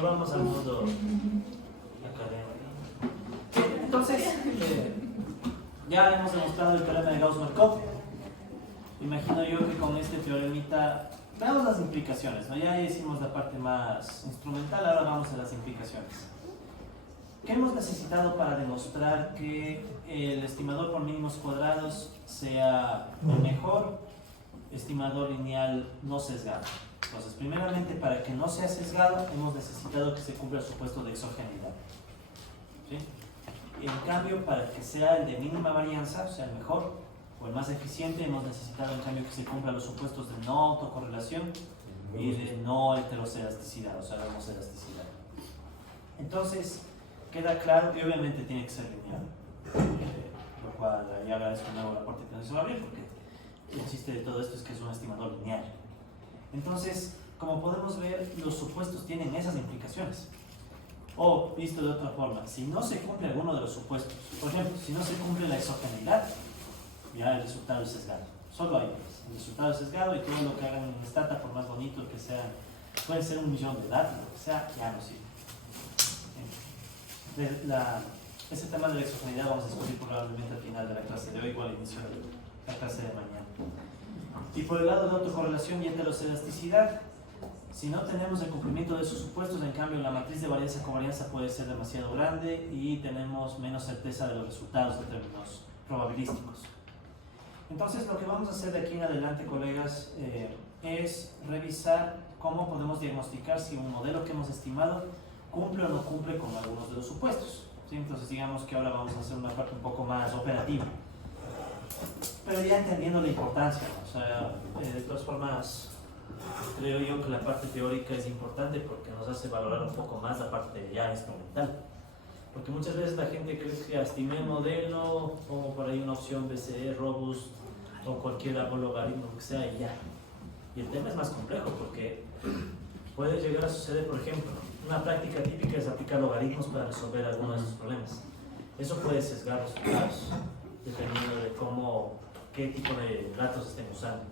volvamos al mundo académico. Entonces, ya hemos demostrado el teorema de Gauss-Markov. Imagino yo que con este teoremita veamos las implicaciones, ¿no? Ya hicimos la parte más instrumental, ahora vamos a las implicaciones. ¿Qué hemos necesitado para demostrar que el estimador por mínimos cuadrados sea el mejor estimador lineal no sesgado? Entonces, primeramente, para que no sea sesgado, hemos necesitado que se cumpla el supuesto de exogeneidad, ¿sí? Y en cambio, para que sea el de mínima varianza, o sea, el mejor o el más eficiente, hemos necesitado en cambio que se cumplan los supuestos de no autocorrelación y de no heteroselasticidad, o sea, la homoselasticidad. Entonces, queda claro que obviamente tiene que ser lineal, lo cual ya agradezco de nuevo el aporte que nos hizo Gabriel, porque el chiste de todo esto es que es un estimador lineal. Entonces, como podemos ver, los supuestos tienen esas implicaciones. O, visto de otra forma, si no se cumple alguno de los supuestos, por ejemplo, si no se cumple la exogeneidad, ya el resultado es sesgado. Solo hay el resultado es sesgado y todo lo que hagan en Stata, por más bonito que sea, puede ser 1.000.000 de datos, lo que sea, ya no sirve. Ese tema de la exogeneidad vamos a discutir probablemente al final de la clase de hoy o al inicio de la clase de mañana. Y por el lado de autocorrelación y heteroselasticidad, si no tenemos el cumplimiento de esos supuestos, en cambio la matriz de varianza-covarianza puede ser demasiado grande y tenemos menos certeza de los resultados en términos probabilísticos. Entonces lo que vamos a hacer de aquí en adelante, colegas, es revisar cómo podemos diagnosticar si un modelo que hemos estimado cumple o no cumple con algunos de los supuestos, ¿sí? Entonces digamos que ahora vamos a hacer una parte un poco más operativa, pero ya entendiendo la importancia, ¿no? O sea, de todas formas creo yo que la parte teórica es importante porque nos hace valorar un poco más la parte ya instrumental, porque muchas veces la gente cree que estimé el modelo, pongo por ahí una opción BCE, Robust o cualquier árbol logaritmo que sea y ya. Y el tema es más complejo porque puede llegar a suceder, por ejemplo, una práctica típica es aplicar logaritmos para resolver algunos de esos problemas. Eso puede sesgar resultados, dependiendo de qué tipo de datos estén usando.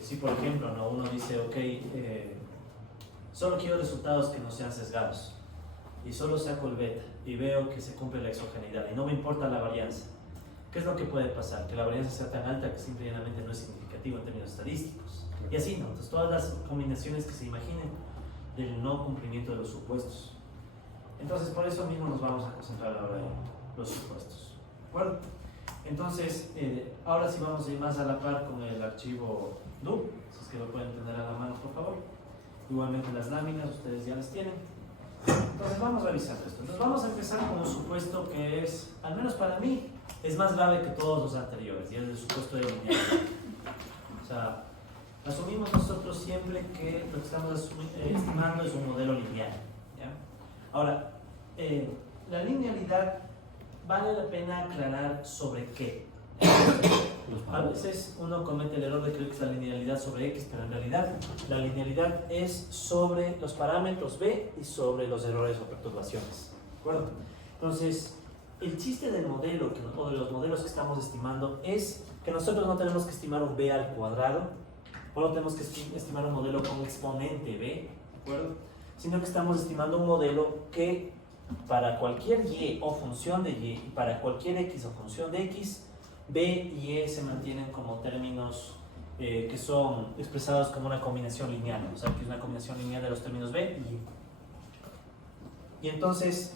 Si por ejemplo uno dice, ok, solo quiero resultados que no sean sesgados y solo saco el beta y veo que se cumple la exogeneidad y no me importa la varianza, ¿qué es lo que puede pasar? Que la varianza sea tan alta que simplemente no es significativo en términos estadísticos. Y así, ¿no? Entonces todas las combinaciones que se imaginen del no cumplimiento de los supuestos. Entonces por eso mismo nos vamos a concentrar ahora en los supuestos. ¿De acuerdo? Entonces, ahora sí vamos a ir más a la par con el archivo DUB, si es que lo pueden tener a la mano, por favor. Igualmente las láminas, ustedes ya las tienen. Entonces vamos revisando esto. Entonces vamos a empezar con un supuesto que es, al menos para mí, es más grave que todos los anteriores, y es el supuesto de linealidad. O sea, asumimos nosotros siempre que lo que estamos estimando es un modelo lineal, ¿ya? Ahora, la linealidad vale la pena aclarar sobre qué. A veces uno comete el error de creer que es la linealidad sobre X, pero en realidad la linealidad es sobre los parámetros B y sobre los errores o perturbaciones. ¿De acuerdo? Entonces, el chiste del modelo o de los modelos que estamos estimando es que nosotros no tenemos que estimar un B al cuadrado, o no tenemos que estimar un modelo con exponente B, ¿de acuerdo? Sino que estamos estimando un modelo que para cualquier Y o función de Y y para cualquier X o función de X, B y E se mantienen como términos que son expresados como una combinación lineal, o sea que es una combinación lineal de los términos B y Y. Y entonces,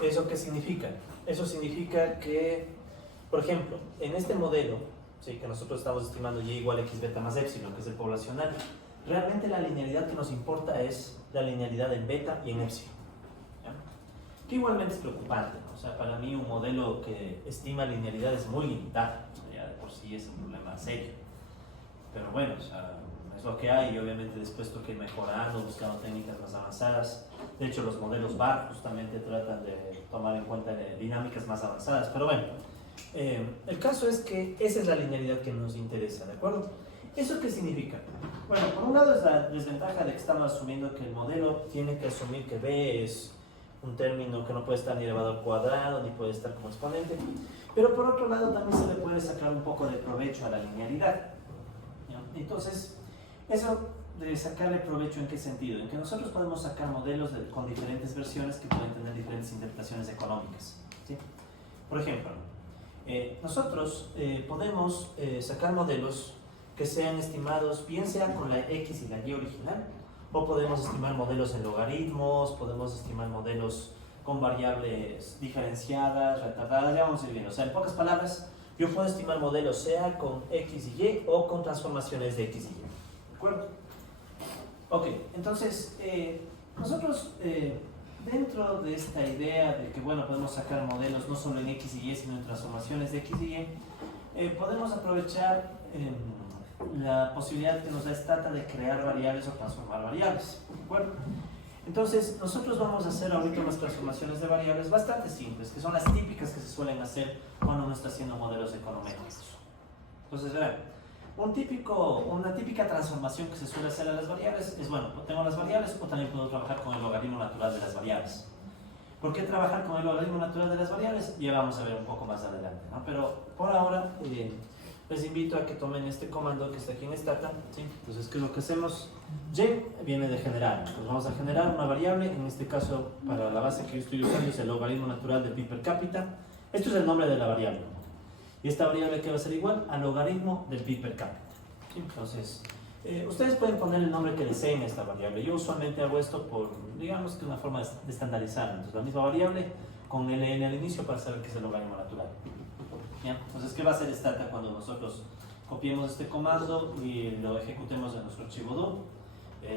¿eso qué significa? Eso significa que, por ejemplo, en este modelo, ¿sí?, que nosotros estamos estimando Y igual a X beta más epsilon, que es el poblacional, realmente la linealidad que nos importa es la linealidad en beta y en epsilon, ¿ya? Que igualmente es preocupante, ¿no? O sea, para mí un modelo que estima linealidad es muy limitado, o sea, ya de por sí es un problema serio. Pero bueno, o sea, es lo que hay y obviamente después toca ir mejorando, buscando técnicas más avanzadas. De hecho, los modelos BAR justamente tratan de tomar en cuenta dinámicas más avanzadas. Pero bueno, el caso es que esa es la linealidad que nos interesa, ¿de acuerdo? ¿Eso qué significa? Bueno, por un lado es la desventaja de que estamos asumiendo que el modelo tiene que asumir que B es un término que no puede estar ni elevado al cuadrado, ni puede estar como exponente. Pero por otro lado también se le puede sacar un poco de provecho a la linealidad, ¿ya? Entonces, eso de sacarle provecho en qué sentido, en que nosotros podemos sacar modelos con diferentes versiones que pueden tener diferentes interpretaciones económicas, ¿sí? Por ejemplo, nosotros podemos sacar modelos que sean estimados bien sea con la X y la Y original, o podemos estimar modelos en logaritmos, podemos estimar modelos con variables diferenciadas, retardadas, ya vamos a ir viendo. O sea, en pocas palabras, yo puedo estimar modelos sea con X y Y o con transformaciones de X y Y. ¿De acuerdo? Ok, entonces, nosotros dentro de esta idea de que, bueno, podemos sacar modelos no solo en X y Y, sino en transformaciones de X y Y, podemos aprovechar la posibilidad que nos da Stata de crear variables o transformar variables, ¿de acuerdo? Entonces, nosotros vamos a hacer ahorita unas transformaciones de variables bastante simples, que son las típicas que se suelen hacer cuando uno está haciendo modelos econométricos. Entonces, vean, una típica transformación que se suele hacer a las variables es, bueno, tengo las variables o también puedo trabajar con el logaritmo natural de las variables. ¿Por qué trabajar con el logaritmo natural de las variables? Ya vamos a ver un poco más adelante, ¿no? Pero por ahora, les invito a que tomen este comando que está aquí en Stata, ¿sí? Entonces, ¿qué es lo que hacemos? Y viene de generar. Entonces, vamos a generar una variable, en este caso, para la base que yo estoy usando, es el logaritmo natural de pi per cápita. Esto es el nombre de la variable. Y esta variable que va a ser igual al logaritmo del pi per cápita, ¿sí? Entonces, ustedes pueden poner el nombre que deseen a esta variable. Yo usualmente hago esto por, digamos que una forma de estandarizar. Entonces, la misma variable con ln al inicio para saber qué es el logaritmo natural. ¿Ya? Entonces, ¿qué va a hacer Stata cuando nosotros copiemos este comando y lo ejecutemos en nuestro archivo do?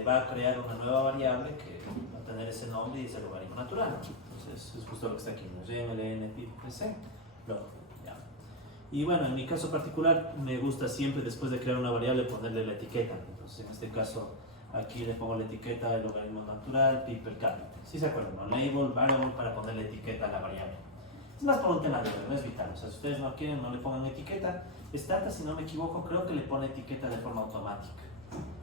Va a crear una nueva variable que va a tener ese nombre y ese logaritmo natural. Entonces, es justo lo que está aquí, ¿no? ln pip.c, ¿ya? Y bueno, en mi caso particular, me gusta siempre después de crear una variable ponerle la etiqueta. Entonces, en este caso, aquí le pongo la etiqueta del logaritmo natural, pi per cápita. ¿Sí se acuerdan? ¿No? Label, variable para ponerle etiqueta a la variable. Es más por un tema de orden, no es vital. O sea, si ustedes no quieren, no le pongan etiqueta. Stata, si no me equivoco, creo que le pone etiqueta de forma automática,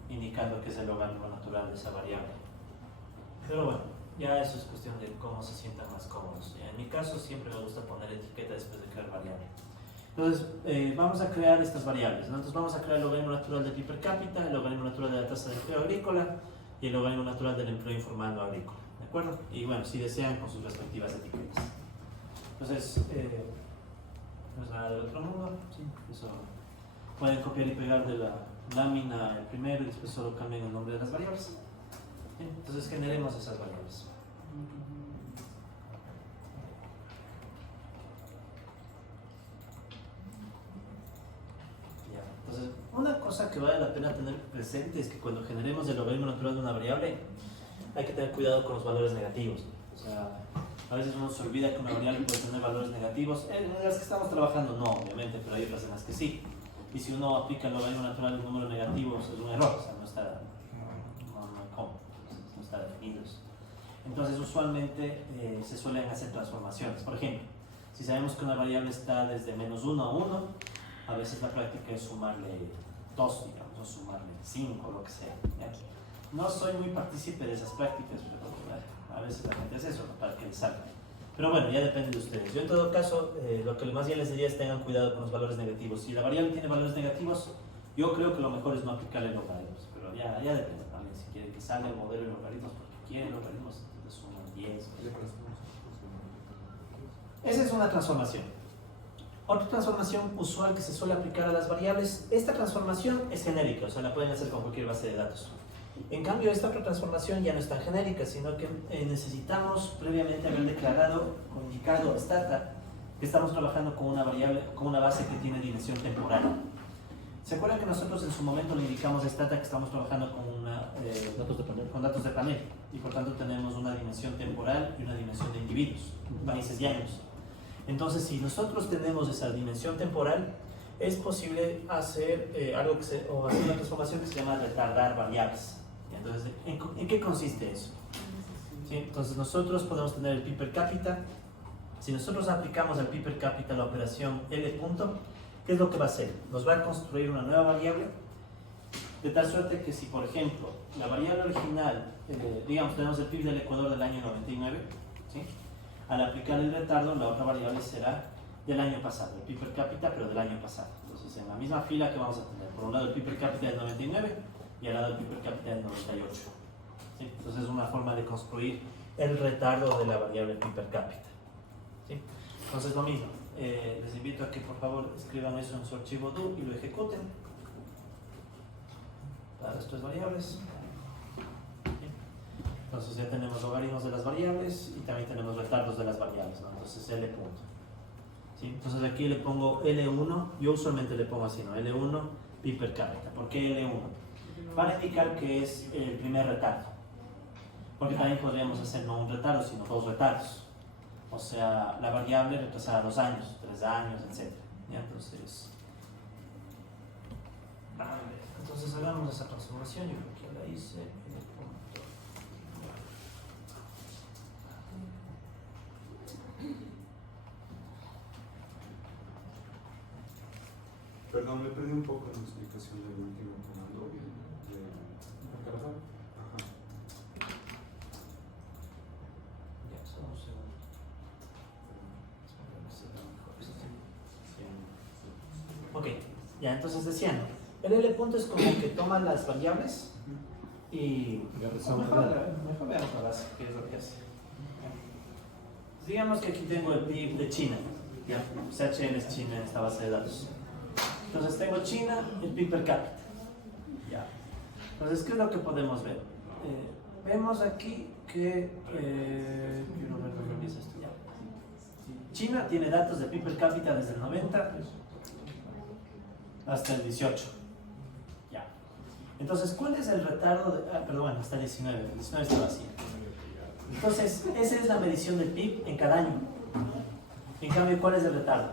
indicando que es el logaritmo natural de esa variable. Pero bueno, ya eso es cuestión de cómo se sientan más cómodos. En mi caso, siempre me gusta poner etiqueta después de crear variable. Entonces, vamos a crear estas variables, ¿no? Entonces, vamos a crear el logaritmo natural de pi per cápita, el logaritmo natural de la tasa de empleo agrícola y el logaritmo natural del empleo informal no agrícola. ¿De acuerdo? Y bueno, si desean, con sus respectivas etiquetas. Entonces, no es nada del otro mundo, ¿sí? Eso pueden copiar y pegar de la lámina el primero y después solo cambian el nombre de las variables. ¿Sí? Entonces, generemos esas variables. Ya. Entonces, una cosa que vale la pena tener presente es que cuando generemos el logaritmo natural de una variable, hay que tener cuidado con los valores negativos. O sea, a veces uno se olvida que una variable puede tener valores negativos. En las que estamos trabajando no, obviamente, pero hay otras en las que sí. Y si uno aplica el logaritmo natural de un número negativo, es un error, o sea, no está definido. Entonces, usualmente se suelen hacer transformaciones. Por ejemplo, si sabemos que una variable está desde -1 a 1, a veces la práctica es sumarle 2, digamos, o sumarle 5, lo que sea, ¿ya? No soy muy partícipe de esas prácticas, pero a veces la gente hace eso, ¿no? Para que les salga. Pero bueno, ya depende de ustedes. Yo en todo caso, lo que más bien les diría es tengan cuidado con los valores negativos. Si la variable tiene valores negativos, yo creo que lo mejor es no aplicarle logaritmos. Pero ya depende también. Si quieren que salga el modelo de logaritmos porque quieren logaritmos, entonces suman 10. Esa es una transformación. Otra transformación usual que se suele aplicar a las variables, esta transformación es genérica, o sea, la pueden hacer con cualquier base de datos. En cambio, esta otra transformación ya no es tan genérica, sino que necesitamos previamente haber declarado o indicado a Stata que estamos trabajando con una variable, con una base que tiene dimensión temporal. ¿Se acuerdan que nosotros en su momento le indicamos a Stata que estamos trabajando con datos de panel y por tanto tenemos una dimensión temporal y una dimensión de individuos, países y años? Entonces, si nosotros tenemos esa dimensión temporal, es posible hacer hacer una transformación que se llama retardar variables. Entonces, ¿en qué consiste eso? ¿Sí? Entonces, nosotros podemos tener el pi per cápita. Si nosotros aplicamos al pi per cápita la operación L punto, ¿qué es lo que va a hacer? Nos va a construir una nueva variable, de tal suerte que si, por ejemplo, la variable original, digamos, tenemos el PIB del Ecuador del año 99, ¿sí? Al aplicar el retardo, la otra variable será del año pasado, el pi per cápita, pero del año pasado. Entonces, en la misma fila que vamos a tener, por un lado el pi per cápita del 99, y al lado del piper cápita del 98. ¿Sí? Entonces es una forma de construir el retardo de la variable piper cápita. ¿Sí? Entonces lo mismo, les invito a que por favor escriban eso en su archivo do y lo ejecuten para las tres variables. ¿Sí? Entonces ya tenemos logaritmos de las variables y también tenemos retardos de las variables, ¿no? Entonces L punto. ¿Sí? Entonces aquí le pongo L1, yo usualmente le pongo así, ¿no? L1 piper cápita. ¿Por qué L1? Para indicar que es el primer retardo. Porque también podríamos hacer no un retardo, sino dos retardos. O sea, la variable retrasada 2 años, 3 años, etc. ¿Ya? Entonces hagamos esa transformación. Yo creo que la hice. Perdón, me perdí un poco en la explicación del último comando. Ajá. Ya, solo un segundo. Ok, ya, entonces decía, ¿no? El L punto es como que toma las variables y mejor veamos la base, qué es lo que hace. Digamos que aquí tengo el PIB de China, ¿ya? CHN es China en esta base de datos. Entonces tengo China, el PIB per cápita. ¿Ya? Entonces, ¿qué es lo que podemos ver? Vemos aquí que... quiero ver dónde empieza esto ya. China tiene datos de PIB per cápita desde el 90 hasta el 18. Ya. Entonces, ¿cuál es el retardo de...? Perdón, hasta el 19. El 19 está vacío. Entonces, esa es la medición del PIB en cada año. En cambio, ¿cuál es el retardo?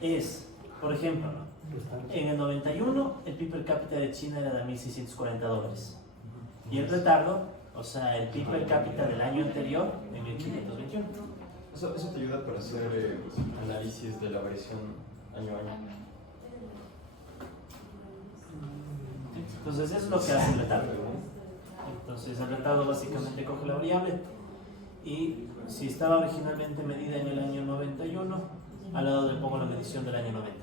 Es, por ejemplo, en el 91, el PIB per cápita de China era de $1.640. Y el retardo, o sea, el PIB per cápita del año anterior, de 1.521. Eso te ayuda para hacer análisis de la variación año a año. Entonces, eso es lo que hace el retardo. Entonces, el retardo básicamente coge la variable y si estaba originalmente medida en el año 91, al lado le pongo la medición del año 90.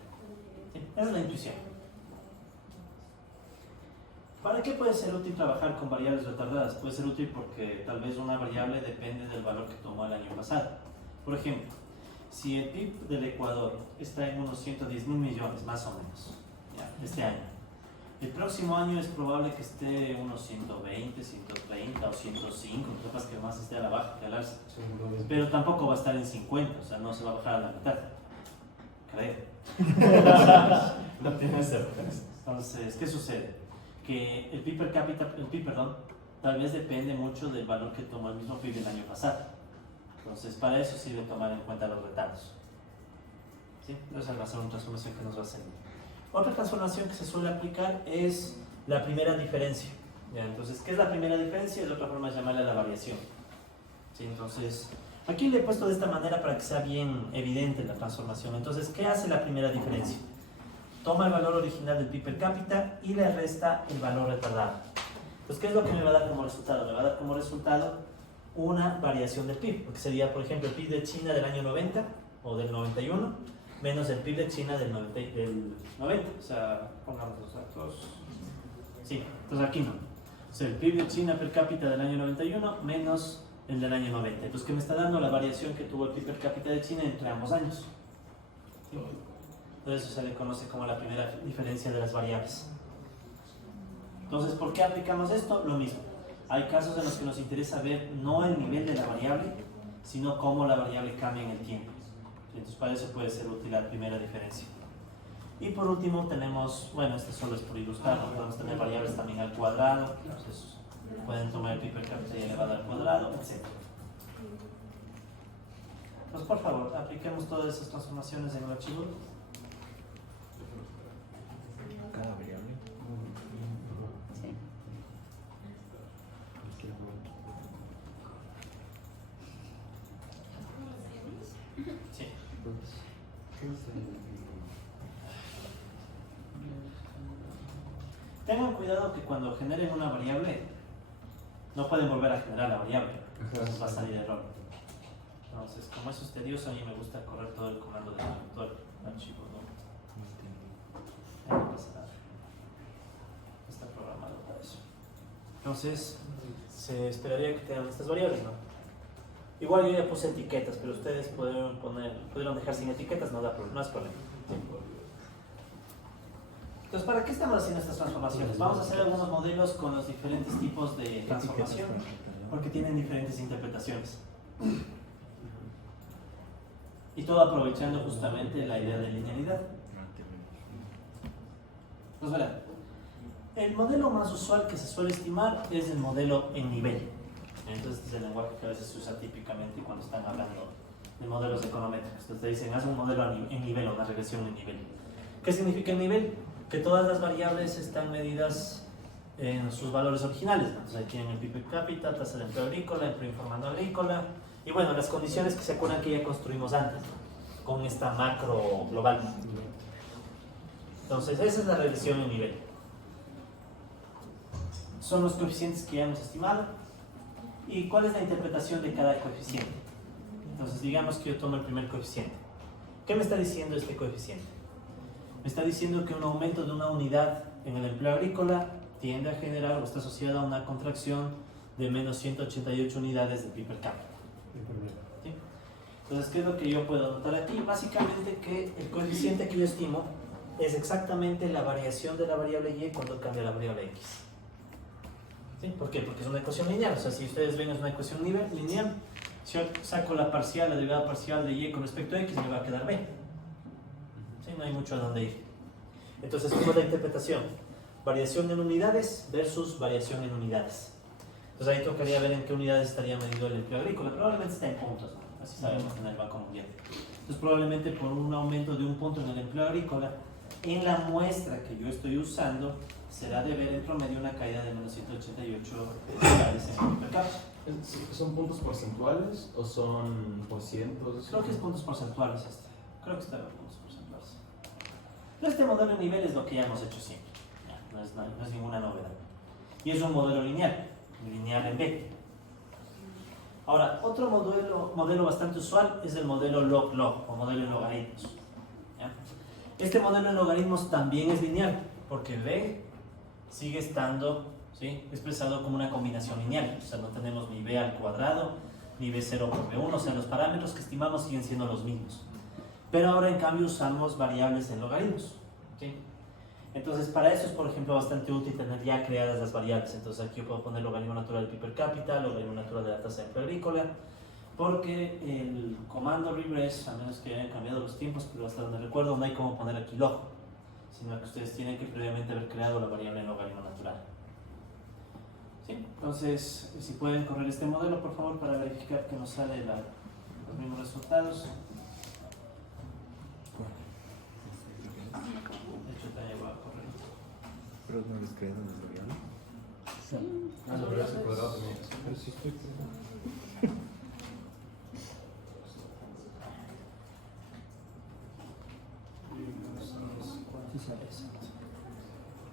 ¿Sí? Esa es la intuición. ¿Para qué puede ser útil trabajar con variables retardadas? Puede ser útil porque tal vez una variable depende del valor que tomó el año pasado. Por ejemplo, si el PIB del Ecuador está en unos 110.000 millones, más o menos, ¿ya? Este año, el próximo año es probable que esté en unos 120, 130 o 105, capaz que más esté a la baja que al alza. Pero tampoco va a estar en 50, o sea, no se va a bajar a la mitad. Creo. No tienes certeza. Entonces, ¿qué sucede? Que el PIB per cápita, tal vez depende mucho del valor que tomó el mismo PIB del año pasado. Entonces, para eso sirve tomar en cuenta los retardos. ¿Sí? Esa va a ser una transformación que nos va a servir. Otra transformación que se suele aplicar es la primera diferencia. ¿Ya? Entonces, ¿qué es la primera diferencia? Es otra forma de llamarla la variación. ¿Sí? Entonces, aquí le he puesto de esta manera para que sea bien evidente la transformación. Entonces, ¿qué hace la primera diferencia? Toma el valor original del PIB per cápita y le resta el valor retardado. Entonces, ¿qué es lo que me va a dar como resultado? Me va a dar como resultado una variación del PIB, porque sería, por ejemplo, el PIB de China del año 90 o del 91 menos el PIB de China del 90, o sea, pongamos los datos. Sí, entonces aquí no. O sea, el PIB de China per cápita del año 91 menos el del año 90. Entonces, ¿qué me está dando? La variación que tuvo el PIB per cápita de China entre ambos años. ¿Sí? Entonces, eso se le conoce como la primera diferencia de las variables. Entonces, ¿por qué aplicamos esto? Lo mismo. Hay casos en los que nos interesa ver no el nivel de la variable, sino cómo la variable cambia en el tiempo. Entonces, para eso puede ser útil la primera diferencia. Y por último tenemos, bueno, este solo es por ilustrar, ¿no? Podemos tener variables también al cuadrado, entonces pueden tomar el PIB per cápita y elevado al cuadrado, etc. Pues por favor, apliquemos todas esas transformaciones en el archivo. Cada variable. Sí. Sí. Tengan cuidado que cuando generen una variable, no pueden volver a generar la variable, entonces va a salir error. Entonces, como eso es tedioso, a mí me gusta correr todo el comando de todo el archivo, ¿no? No pasa nada. Está programado para eso. variables. Entonces, se esperaría que tengan estas variables, ¿no? Igual yo ya puse etiquetas, pero ustedes pudieron dejar sin etiquetas, no es problema. Entonces, ¿para qué estamos haciendo estas transformaciones? Vamos a hacer algunos modelos con los diferentes tipos de transformación, porque tienen diferentes interpretaciones. Y todo aprovechando justamente la idea de linealidad. Pues verán, el modelo más usual que se suele estimar es el modelo en nivel. Entonces este es el lenguaje que a veces se usa típicamente cuando están hablando de modelos econométricos. Entonces te dicen, haz un modelo en nivel o una regresión en nivel. ¿Qué significa el nivel? Que todas las variables están medidas en sus valores originales, ¿no? Entonces ahí tienen el PIB per cápita, tasa de empleo agrícola, empleo informal agrícola y bueno, las condiciones que se acuerdan que ya construimos antes, ¿no? Con esta macro global. Entonces esa es la regresión en nivel. Son los coeficientes que ya hemos estimado. ¿Y cuál es la interpretación de cada coeficiente? Entonces digamos que yo tomo el primer coeficiente. ¿Qué me está diciendo este coeficiente? Me está diciendo que un aumento de una unidad en el empleo agrícola tiende a generar o está asociado a una contracción de menos 188 unidades de PIB per cápita. ¿Sí? Entonces, ¿qué es lo que yo puedo notar aquí? Básicamente que el coeficiente que yo estimo es exactamente la variación de la variable y cuando cambia la variable x. ¿Sí? ¿Por qué? Porque es una ecuación lineal. O sea, si ustedes ven es una ecuación lineal, si yo saco la derivada parcial de y con respecto a x, me va a quedar b. ¿Sí? No hay mucho a dónde ir. Entonces, ¿cómo es la interpretación? Variación en unidades versus variación en unidades. Entonces ahí tocaría ver en qué unidades estaría medido el empleo agrícola. Probablemente está en puntos, ¿no? Así sabemos en el Banco Mundial. Entonces probablemente por un aumento de un punto en el empleo agrícola, en la muestra que yo estoy usando, será de ver en promedio una caída de menos 188 unidades en el mercado. ¿Son puntos porcentuales o son porcientos? Creo que es puntos porcentuales este. Creo que está en puntos porcentuales. Pero este modelo de nivel es lo que ya hemos hecho siempre. No es ninguna novedad. Y es un modelo lineal en B. Ahora, otro modelo bastante usual es el modelo log-log o modelo en logaritmos. ¿Ya? Este modelo en logaritmos también es lineal, porque B sigue estando, ¿sí?, expresado como una combinación lineal. O sea, no tenemos ni B al cuadrado, ni B0 por B1, o sea, los parámetros que estimamos siguen siendo los mismos. Pero ahora, en cambio, usamos variables en logaritmos. ¿Sí? Entonces, para eso es, por ejemplo, bastante útil tener ya creadas las variables. Entonces, aquí yo puedo poner logaritmo natural del PIB per cápita, logaritmo natural de la tasa de empleo agrícola, porque el comando regress, a menos que hayan cambiado los tiempos, pero hasta donde recuerdo no hay cómo poner aquí log, sino que ustedes tienen que previamente haber creado la variable en logaritmo natural. ¿Sí? Entonces, si pueden correr este modelo, por favor, para verificar que nos salen los mismos resultados. Pero no les quedan las variables. Ah, la verdad es el cuadrado también. Pero sí estoy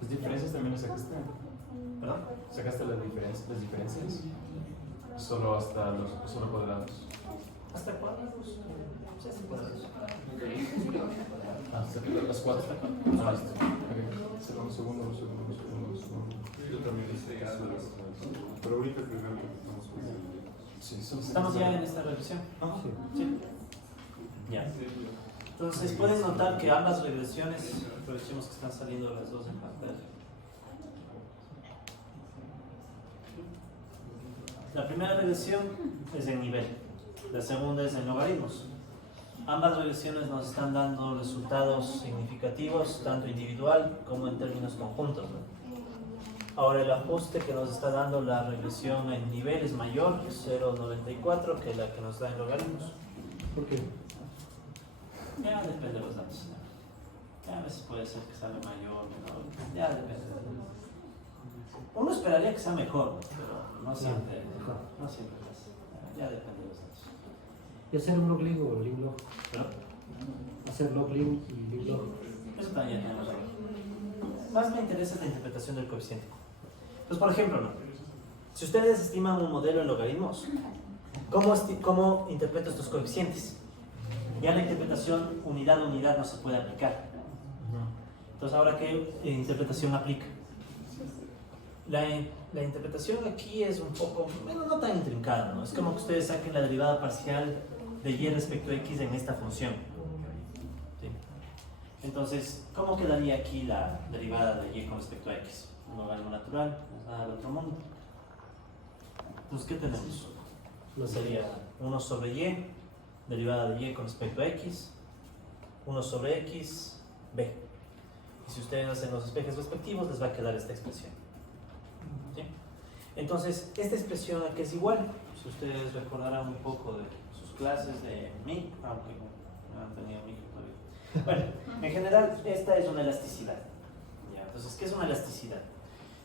¿Las diferencias también las sacaste? ¿Perdón? ¿Sacaste las diferencias? Solo hasta solo cuadrados. ¿Hasta cuadrados? Sí, hasta cuadrados. Ah, las cuatro. Ah, listo. Okay. Un segundo. Yo también hice eso. Pero ahorita primero que estamos pensando. Sí, ¿Estamos ya en esta revisión? Sí. ¿Sí? Ya. Entonces pueden notar que ambas regresiones, aprovechemos que están saliendo las dos en pantalla. La primera regresión es en nivel, la segunda es en logaritmos. Ambas regresiones nos están dando resultados significativos, tanto individual como en términos conjuntos, ¿no? Ahora el ajuste que nos está dando la regresión en nivel es mayor, 0.94, que la que nos da en logaritmos. ¿Por qué? Ya depende de los datos. Ya a veces puede ser que salga mayor, ¿no? Ya depende de los datos. Uno esperaría que sea mejor, pero no siempre, no siempre es. Ya depende de los datos. ¿Y hacer un log-lib o lib-log? ¿Pero? Hacer log-lib y lib-log. Eso también tenemos que ver. Más me interesa la interpretación del coeficiente. Entonces, por ejemplo, ¿no? Si ustedes estiman un modelo en logaritmos, ¿cómo interpreto estos coeficientes? Ya la interpretación unidad a unidad no se puede aplicar. Entonces, ¿ahora qué interpretación aplica? La interpretación aquí es un poco, bueno, no tan intrincada, ¿no? Es como que ustedes saquen la derivada parcial de y respecto a x en esta función. ¿Sí? Entonces, ¿cómo quedaría aquí la derivada de y con respecto a x? Un logaritmo natural, nos da al otro mundo. Entonces, ¿qué tenemos? Sería 1 sobre y, derivada de y con respecto a x, 1 sobre x, b. Y si ustedes hacen los despejes respectivos, les va a quedar esta expresión. ¿Sí? Entonces, esta expresión a qué es igual, si ustedes recordarán un poco de sus clases de MIG, aunque no han tenido MIG todavía. Bueno, en general, esta es una elasticidad. ¿Ya? Entonces, ¿qué es una elasticidad?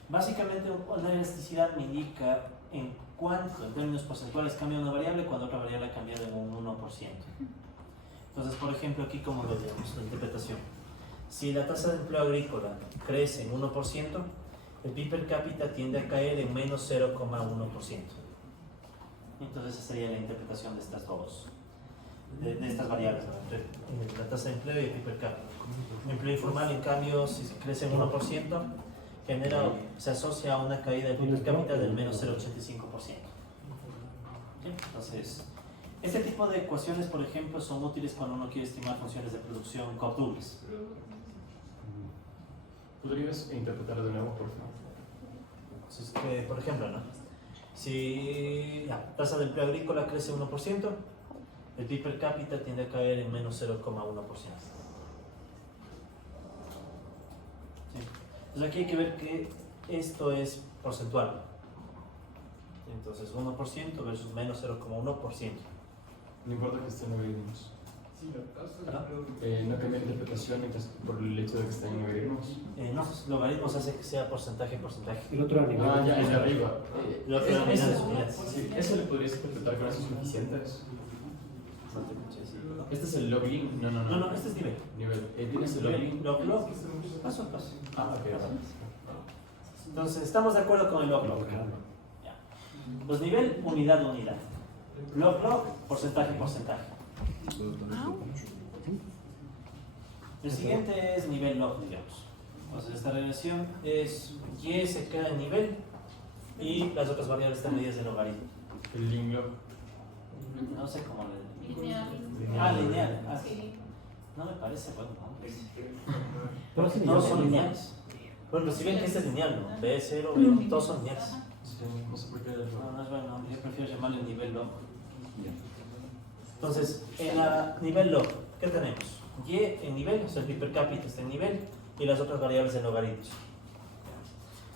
Básicamente, una elasticidad me indica en cuánto, en términos porcentuales, cambia una variable cuando otra variable ha cambiado en un 1%. Entonces, por ejemplo, aquí como lo vemos, la interpretación. Si la tasa de empleo agrícola crece en 1%, el PIB per cápita tiende a caer en menos 0,1%. Entonces esa sería la interpretación de estas dos, de estas variables, ¿no? Entre la tasa de empleo y el PIB per cápita. El empleo informal, en cambio, si crece en 1%, se asocia a una caída del PIB per cápita del menos 0,85%. ¿Sí? Entonces, este tipo de ecuaciones, por ejemplo, son útiles cuando uno quiere estimar funciones de producción coautobles. ¿Podrías interpretarlo de nuevo, por favor? Entonces, por ejemplo, ¿no? Si la tasa de empleo agrícola crece 1%, el PIB per cápita tiende a caer en menos 0,1%. ¿Sí? Entonces aquí hay que ver que esto es porcentual. Entonces 1% versus menos 0,1%. No importa que estén logaritmos. ¿Perdón? No cambia la interpretación entonces, por el hecho de que estén en logaritmos. No, logaritmos hace que sea porcentaje. El otro animal. Ah, ya, el de arriba. El otro era unidades. Sí, eso le podrías interpretar con esos coeficientes. No te escuché, sí. Este es el log-in. No, este es nivel. ¿Tienes el log-in? Log, paso a paso. Ah, ok. Entonces, estamos de acuerdo con el log. Ya. Pues nivel, unidad. Log, porcentaje. El siguiente es nivel log, digamos. Entonces, esta relación es y se queda en nivel y las otras variables están medidas en logaritmo. El link log. No sé cómo le. Lineal. Lineal. Sí. No me parece bueno, Pero sí, no son lineales. Bueno, si ven que este es lineal, ¿no? B0, B1, todos son lineales. Sí, no sé por qué. No es bueno, yo prefiero llamarle nivel log. Entonces, en la nivel log, ¿qué tenemos? Y en nivel, o sea, el PIB per cápita está en nivel y las otras variables en logaritmos.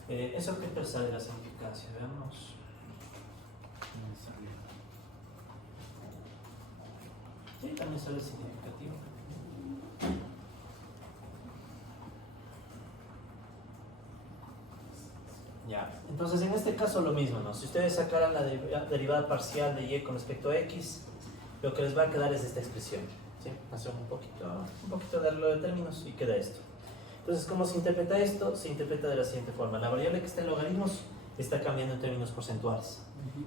¿Eso qué tal sale la significancia? Veamos. Sí, también sale significativo. Ya, entonces en este caso lo mismo, ¿no? Si ustedes sacaran la derivada parcial de y con respecto a x, lo que les va a quedar es esta expresión. ¿Sí? Hacemos un poquito de arreglo de términos y queda esto. Entonces, ¿cómo se interpreta esto? Se interpreta de la siguiente forma. La variable que está en logaritmos está cambiando en términos porcentuales.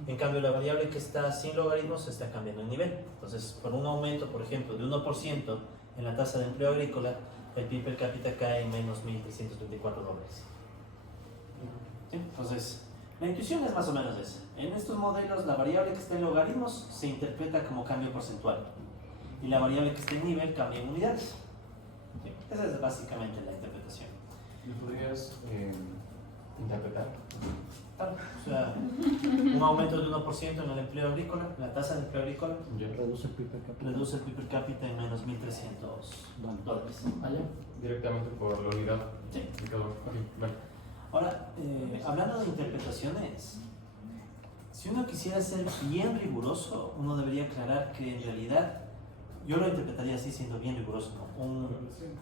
En cambio, la variable que está sin logaritmos está cambiando en nivel. Entonces, por un aumento, por ejemplo, de 1% en la tasa de empleo agrícola, el PIB per cápita cae en menos $1,334. ¿Sí? Entonces, la intuición es más o menos esa. En estos modelos, la variable que está en logaritmos se interpreta como cambio porcentual. Y la variable que está en nivel cambia en unidades. ¿Sí? Esa es básicamente la interpretación. ¿Lo podrías interpretar? Claro, o sea, un aumento de 1% en el empleo agrícola, la tasa de empleo agrícola, Ya. Reduce el PIB per cápita. reduce el PIB per cápita en menos $1,300. Ah, ya. Directamente por la unidad. Sí. De cada uno. Ok, vale. Ahora, hablando de interpretaciones, si uno quisiera ser bien riguroso, uno debería aclarar que en realidad, yo lo interpretaría así siendo bien riguroso, ¿no?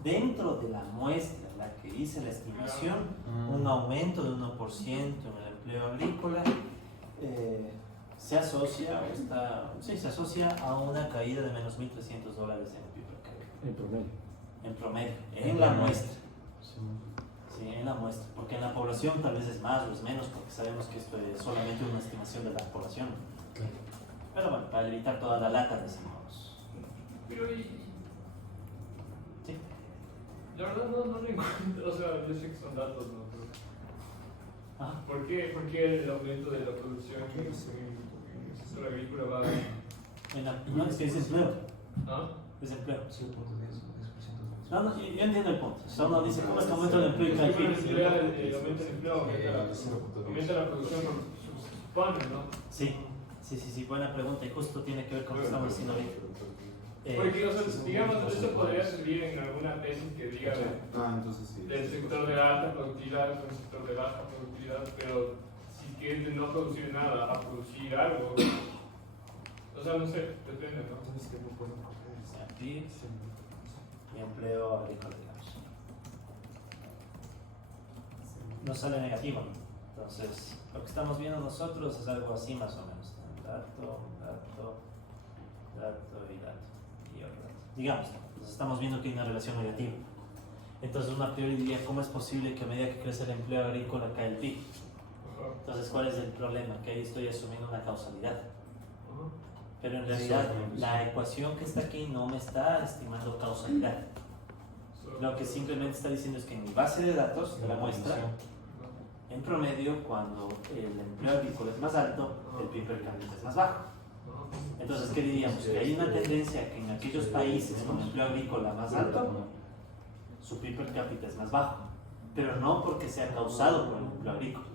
Dentro de la muestra en la que hice la estimación, un aumento de 1% en el empleo agrícola se asocia a una caída de menos $1,300 en el PIB per cápita. En promedio. En promedio, en la muestra. Sí. Sí, en la muestra, porque en la población tal vez es más o es menos, porque sabemos que esto es solamente una estimación de la población. Claro. Pero bueno, para evitar toda la lata decimos. Pero Sí. la verdad no lo encuentro, o sea, yo sé que son datos, ¿no? Pero Ah, ¿Por qué el aumento de la producción en el sector agrícola va a... no, es que es empleo. ¿Ah? Desempleo. No, no, yo entiendo el punto. O sea, uno dice, ¿cómo es que aumenta el empleo y cae El el PIB? aumento del empleo aumenta la producción, se supone, ¿no? Sí, buena pregunta y justo tiene que ver con lo que estamos diciendo ahorita. Porque, o sea, digamos, esto podría servir en alguna tesis que diga Entonces sí. del sector de alta productividad con el sector de baja productividad, pero si quieres de no producir nada a producir algo, o sea, no sé, depende, ¿no? O sea, PIB y empleo agrícola, digamos. No sale negativo, ¿no? Entonces, lo que estamos viendo nosotros es algo así más o menos. Dato y otro dato. Digamos, entonces estamos viendo que hay una relación negativa. Entonces, una a priori diría, ¿cómo es posible que a medida que crece el empleo agrícola cae el PIB? Entonces, ¿cuál es el problema? Que ahí estoy asumiendo una causalidad. Pero en realidad, la ecuación que está aquí no me está estimando causalidad. Lo que simplemente está diciendo es que en mi base de datos, de la muestra, en promedio, cuando el empleo agrícola es más alto, el PIB per cápita es más bajo. Entonces, ¿qué diríamos? Que hay una tendencia que en aquellos países con empleo agrícola más alto, su PIB per cápita es más bajo, pero no porque sea causado por el empleo agrícola.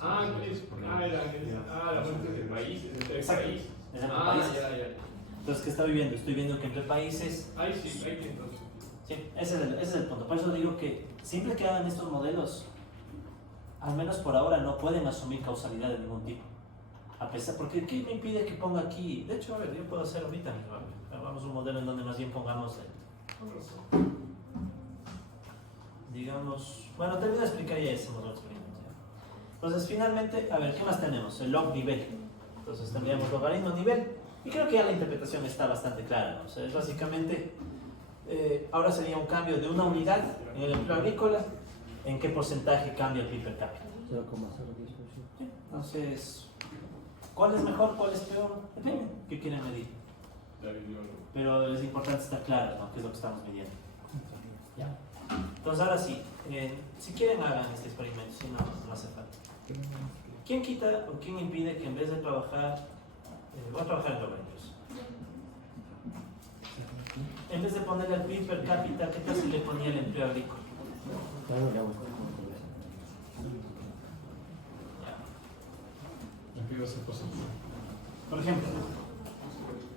La muerte de países, entre Exacto. países. Es entre países. Ya. Entonces, ¿qué estoy viendo? Estoy viendo que entre países... Ahí sí, ahí tiene entonces. Sí, ese es el punto. Por eso digo que siempre que hagan estos modelos, al menos por ahora no pueden asumir causalidad de ningún tipo. A pesar, porque ¿qué me impide que ponga aquí? De hecho, a ver, yo puedo hacer ahorita mismo. Hagamos un modelo en donde más bien pongamos digamos, bueno, termino de explicar ya ese modelo experimento. Entonces, finalmente, a ver, ¿qué más tenemos? El log nivel. Entonces, tendríamos logaritmo nivel. Y creo que ya la interpretación está bastante clara, ¿no? O sea, es básicamente, ahora sería un cambio de una unidad en el empleo agrícola, ¿en qué porcentaje cambia el PIB per cápita? 0,010%. Entonces, ¿cuál es mejor, cuál es peor? Depende, ¿qué quieren medir? Pero es importante estar claro, ¿no? ¿Qué es lo que estamos midiendo? Ya. Entonces, ahora sí, si quieren hagan este experimento, si no, no hace falta. ¿Quién quita o quién impide que en vez de trabajar, voy a trabajar en logaritmos? En vez de ponerle el PIB per cápita, ¿qué tal si le ponía el empleo agrícola? Por ejemplo,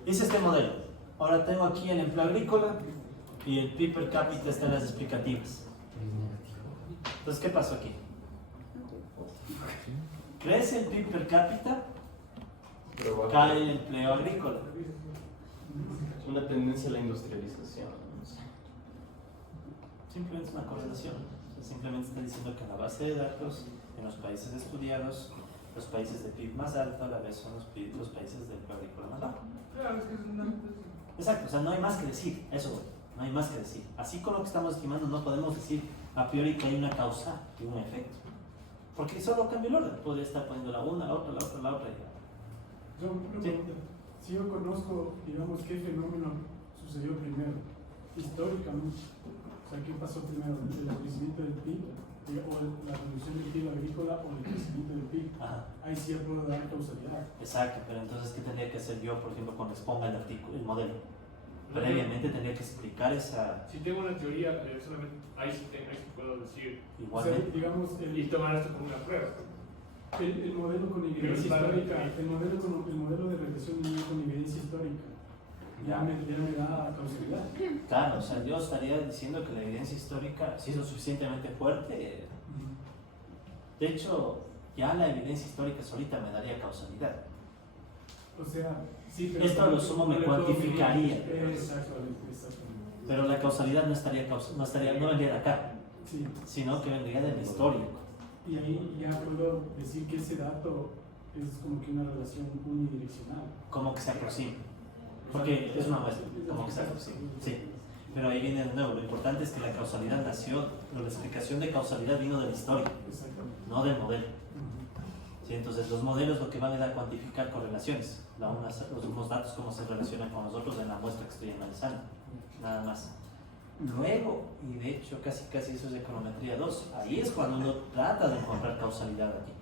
hice este modelo. Ahora tengo aquí el empleo agrícola y el PIB per cápita está en las explicativas. Entonces, ¿qué pasó aquí? Crece el PIB per cápita, cae el empleo agrícola. Es una tendencia a la industrialización. Simplemente es una correlación. O sea, simplemente está diciendo que en la base de datos, en los países estudiados, los países de PIB más alto a la vez son los países de empleo agrícola más bajo. Claro, es que es una... Exacto, o sea, no hay más que decir, eso, no hay más que decir. Así con lo que estamos estimando no podemos decir a priori que hay una causa y un efecto. Porque solo cambia el orden, podría estar poniendo la una, la otra. Yo, una pregunta. Si yo conozco, digamos, qué fenómeno sucedió primero, históricamente, o sea, qué pasó primero, el crecimiento del PIB, o la reducción del PIB agrícola, o el crecimiento del PIB, Ajá. ahí sí ya puedo dar causalidad. Exacto, pero entonces, ¿qué tendría que hacer yo, por ejemplo, cuando exponga el artículo, el modelo? Previamente tendría que explicar esa... Si tengo una teoría, solamente ahí sí puedo decir O sea, Igualmente. digamos, y tomar esto como una prueba. el modelo con evidencia histórica, el modelo de regresión lineal con evidencia histórica, ya me da causalidad. Claro, o sea, yo estaría diciendo que la evidencia histórica, si es lo suficientemente fuerte, de hecho, ya la evidencia histórica solita me daría causalidad. O sea, sí, pero... Esto a lo sumo me no le puedo cuantificaría. medir. Exactamente. Pero la causalidad no vendría de acá, Sí, sino que vendría del histórico. y ahí ya puedo decir que ese dato es como que una relación unidireccional. Como que se aproxima. Porque es una muestra, como que se aproxima. Sí. Pero ahí viene de nuevo, lo importante es que la causalidad nació, o la explicación de causalidad vino del histórico, Exactamente. no del modelo. ¿Sí? Entonces los modelos lo que van a cuantificar correlaciones, los datos cómo se relacionan con nosotros en la muestra que estoy analizando, nada más. Luego, y de hecho casi eso es econometría 2, ahí es cuando uno trata de encontrar causalidad aquí.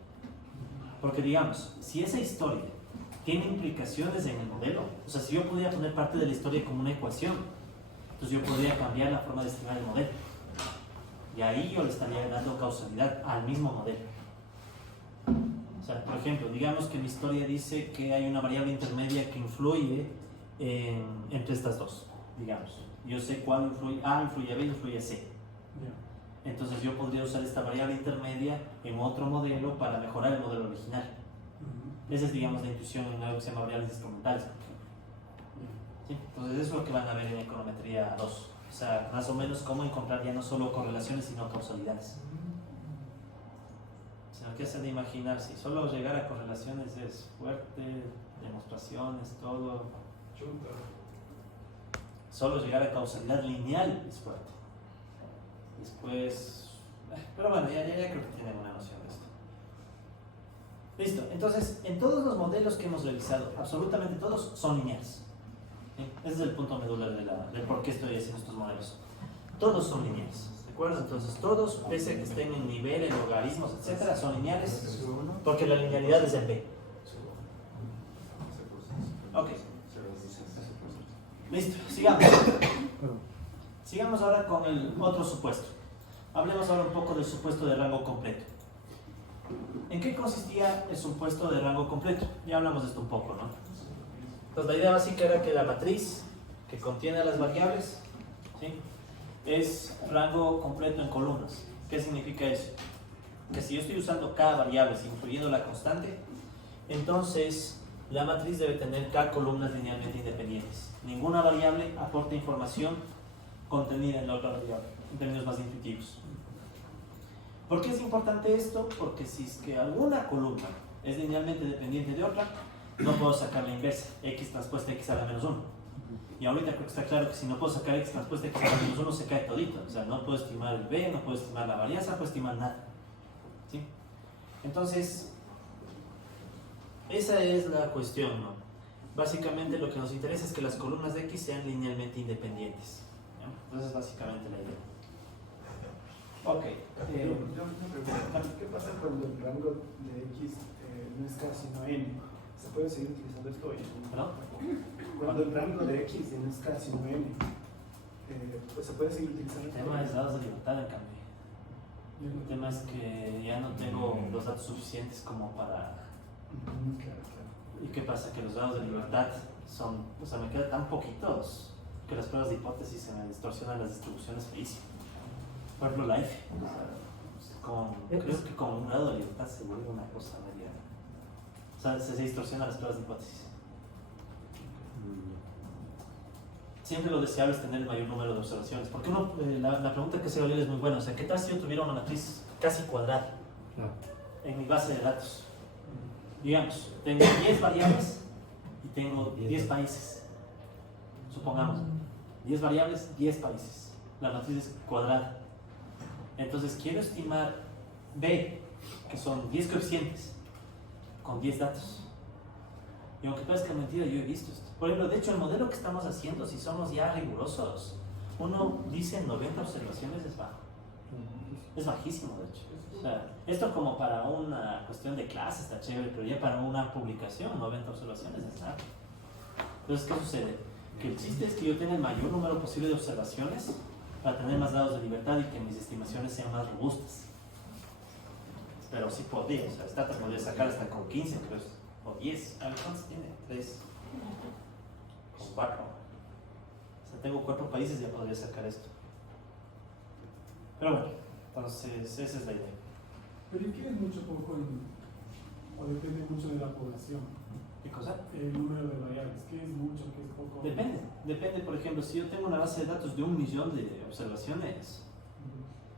Porque digamos, si esa historia tiene implicaciones en el modelo, o sea, si yo podía poner parte de la historia como una ecuación, entonces yo podría cambiar la forma de estimar el modelo. Y ahí yo le estaría dando causalidad al mismo modelo. O sea, por ejemplo, digamos que mi historia dice que hay una variable intermedia que influye entre estas dos, digamos. Yo sé cuál influye A, influye B, influye C. Ya. Entonces yo podría usar esta variable intermedia en otro modelo para mejorar el modelo original. Esa es, digamos, la intuición en algo que se llama variables instrumentales, por ejemplo. ¿Sí? Entonces eso es lo que van a ver en econometría 2. O sea, más o menos cómo encontrar ya no solo correlaciones, sino causalidades. Sino que se de imaginar, si solo llegar a correlaciones es fuerte, demostraciones, todo. Chuta. Solo llegar a causalidad lineal es fuerte. Después, pero bueno, ya creo que tienen una noción de esto. Listo, entonces en todos los modelos que hemos revisado, absolutamente todos son lineales. ¿Sí? Ese es el punto medular del por qué estoy haciendo estos modelos. Todos son lineales, ¿de acuerdo? Entonces todos, pese a que estén en niveles, logaritmos, etcétera, son lineales porque la linealidad es en B. Ok. Listo, sigamos. Sigamos ahora con el otro supuesto. Hablemos ahora un poco del supuesto de rango completo. ¿En qué consistía el supuesto de rango completo? Ya hablamos de esto un poco, ¿no? Entonces la idea básica era que la matriz que contiene las variables, ¿sí?, es rango completo en columnas. ¿Qué significa eso? Que si yo estoy usando cada variable incluyendo la constante, entonces la matriz debe tener k columnas linealmente independientes. Ninguna variable aporta información contenida en la otra variable, en términos más intuitivos. ¿Por qué es importante esto? Porque si es que alguna columna es linealmente dependiente de otra, no puedo sacar la inversa, x transpuesta x a la menos 1. Y ahorita creo que está claro que si no puedo sacar x transpuesta x a la menos 1 se cae todito. O sea, no puedo estimar el b, no puedo estimar la varianza, no puedo estimar nada. ¿Sí? Entonces, esa es la cuestión, ¿no? Básicamente lo que nos interesa es que las columnas de x sean linealmente independientes. ¿Ya? Entonces, básicamente la idea. Ok. ¿Qué pasa cuando el rango de X no es K sino N? ¿Se puede seguir utilizando esto hoy? ¿Perdón? Cuando el rango de X no es K sino N, pues se puede seguir utilizando El tema es dados de libertad, en cambio. El tema es que ya no tengo los datos suficientes como para... Claro. ¿Y qué pasa? Que los dados de libertad son... O sea, me quedan tan poquitos que las pruebas de hipótesis se me distorsionan las distribuciones feísimo. Por ejemplo, Life. O sea, creo que con un grado de libertad se vuelve una cosa media... O sea, se distorsionan las pruebas de hipótesis. Siempre lo deseable es tener el mayor número de observaciones. Porque uno, la pregunta que se va a leer es muy buena. O sea, ¿qué tal si yo tuviera una matriz casi cuadrada en mi base de datos? Digamos, tengo 10 variables y tengo 10 países. Supongamos, 10 variables, 10 países. La matriz es cuadrada. Entonces quiero estimar B, que son 10 coeficientes, con 10 datos. Y aunque parezca mentira, yo he visto esto. Por ejemplo, de hecho, el modelo que estamos haciendo, si somos ya rigurosos, uno dice 90 observaciones es bajo. Es bajísimo, de hecho. O sea, esto como para una cuestión de clase está chévere, pero ya para una publicación, 90 observaciones es nada. Entonces, ¿qué sucede? Que el chiste es que yo tenga el mayor número posible de observaciones para tener más grados de libertad y que mis estimaciones sean más robustas. Pero sí podría, o sea, Stata podría sacar hasta con 15, creo, o 10. A ver, ¿cuántos tiene? 3. Con 4. O sea, tengo 4 países y ya podría sacar esto. Pero bueno, entonces esa es la idea. Pero ¿y qué es mucho poco o depende mucho de la población? ¿Qué cosa? El número de variables, ¿qué es mucho, qué es poco? Depende, por ejemplo, si yo tengo una base de datos de 1 millón de observaciones,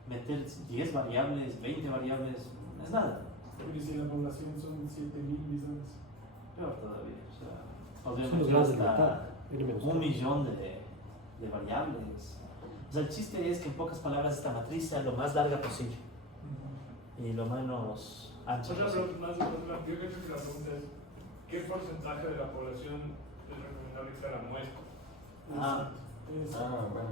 meter 10 variables, 20 variables, no es nada. Porque si la población son 7.000 millones. Peor todavía, o sea, Son podríamos los meter grados de hasta libertad. 1 millón de variables. O sea, el chiste es que en pocas palabras esta matriz sea lo más larga posible y lo menos ancha Otra posible. pregunta más, yo creo que la pregunta es, ¿qué porcentaje de la población es recomendable que sea la muestra? Ah, Es- Ah, bueno.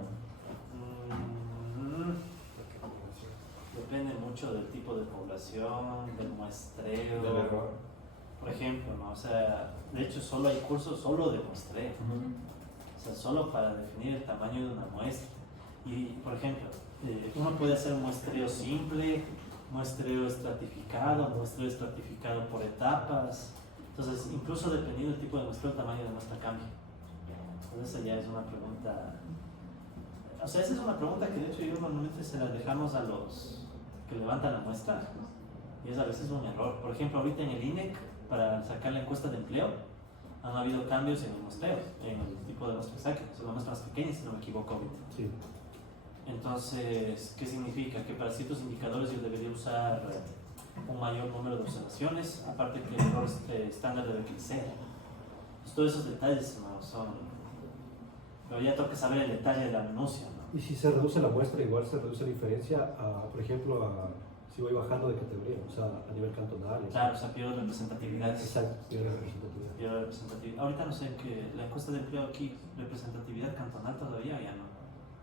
Depende mucho del tipo de población, del muestreo. Del error. Por ejemplo, ¿no? O sea, de hecho solo hay cursos solo de muestreo. O sea, solo para definir el tamaño de una muestra. Y, por ejemplo, uno puede hacer un muestreo simple, muestreo estratificado por etapas. Entonces, incluso dependiendo del tipo de muestreo, el tamaño de muestra cambia. Entonces, esa ya es una pregunta. O sea, esa es una pregunta que de hecho yo normalmente se la dejamos a los que levantan la muestra. Y es a veces un error. Por ejemplo, ahorita en el INEC, para sacar la encuesta de empleo, han habido cambios en el muestreo, en el tipo de muestra que saquen. Es una muestra más pequeña, si no me equivoco ahorita. Sí. Entonces, ¿qué significa? Que para ciertos indicadores yo debería usar un mayor número de observaciones, aparte que el error estándar debe crecer. Pues todos esos detalles no son... Pero ya tengo que saber el detalle de la minucia, ¿no? Y si se reduce la muestra, igual se reduce la diferencia, por ejemplo, si voy bajando de categoría, o sea, a nivel cantonal. Claro, o sea, pierdo representatividad. Exacto, tiene representatividad. Pierdo representatividad. Ahorita no sé qué, la encuesta de empleo aquí, representatividad cantonal todavía ya no.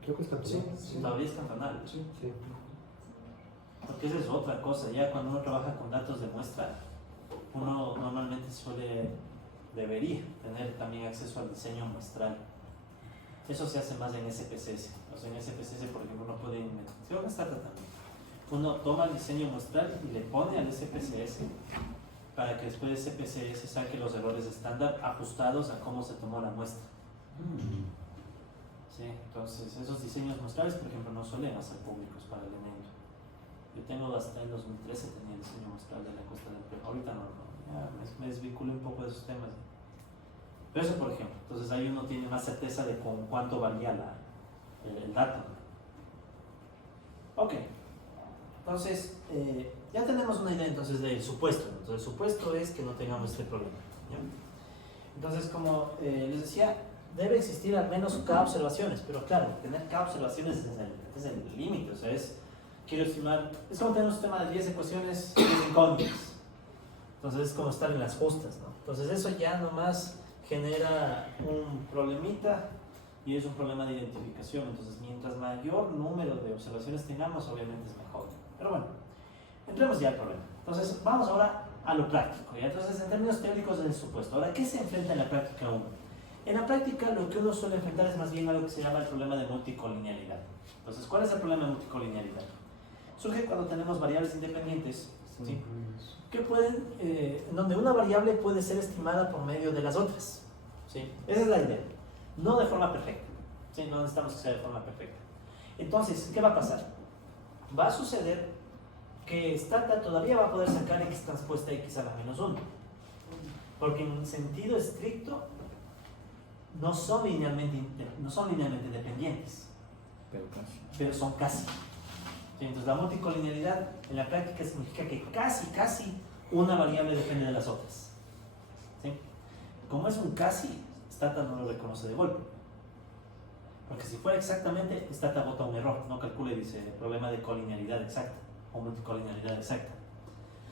Creo que es cantonal. Sí. Todavía es cantonal. Sí. Sí. Porque esa es otra cosa, ya cuando uno trabaja con datos de muestra, uno normalmente debería tener también acceso al diseño muestral. Eso se hace más en SPSS. O sea, en SPSS, por ejemplo, uno puede creo que está también. Uno toma el diseño muestral y le pone al SPSS para que después SPSS saque los errores estándar ajustados a cómo se tomó la muestra. Sí, entonces esos diseños muestrales, por ejemplo, no suelen ser públicos para el enemigo. Yo tengo hasta el 2013 tenía el diseño muestral de la encuesta de empleo. Ahorita no, ya me desvinculé un poco de esos temas. Pero eso, por ejemplo, entonces ahí uno tiene más certeza de con cuánto valía el dato. Ok, entonces ya tenemos una idea entonces del supuesto. Entonces el supuesto es que no tengamos este problema, ¿ya? Entonces, como les decía, debe existir al menos K observaciones, pero claro, tener K observaciones es el límite, o sea, quiero estimar, es como tener un sistema de 10 ecuaciones 10 incógnitas, entonces es como estar en las justas, ¿no? Entonces eso ya nomás genera un problemita y es un problema de identificación, entonces mientras mayor número de observaciones tengamos, obviamente es mejor, pero bueno, entremos ya al problema. Entonces vamos ahora a lo práctico, ¿ya? Entonces en términos teóricos es el supuesto. Ahora, ¿qué se enfrenta en la práctica 1? En la práctica lo que uno suele enfrentar es más bien algo que se llama el problema de multicolinealidad. Entonces, ¿cuál es el problema de multicolinealidad? Surge cuando tenemos variables independientes, ¿sí? Que pueden, en donde una variable puede ser estimada por medio de las otras, ¿sí? Esa es la idea, no de forma perfecta, ¿sí? No necesitamos que sea de forma perfecta. Entonces, ¿qué va a pasar? Va a suceder que Stata todavía va a poder sacar x transpuesta x a la menos 1, porque en sentido estricto no son linealmente dependientes, pero son casi. ¿Sí? Entonces la multicolinealidad en la práctica significa que casi una variable depende de las otras. ¿Sí? Como es un casi, Stata no lo reconoce de golpe. Porque si fuera exactamente, Stata bota un error, no calcula y dice problema de colinealidad exacta o multicolinealidad exacta.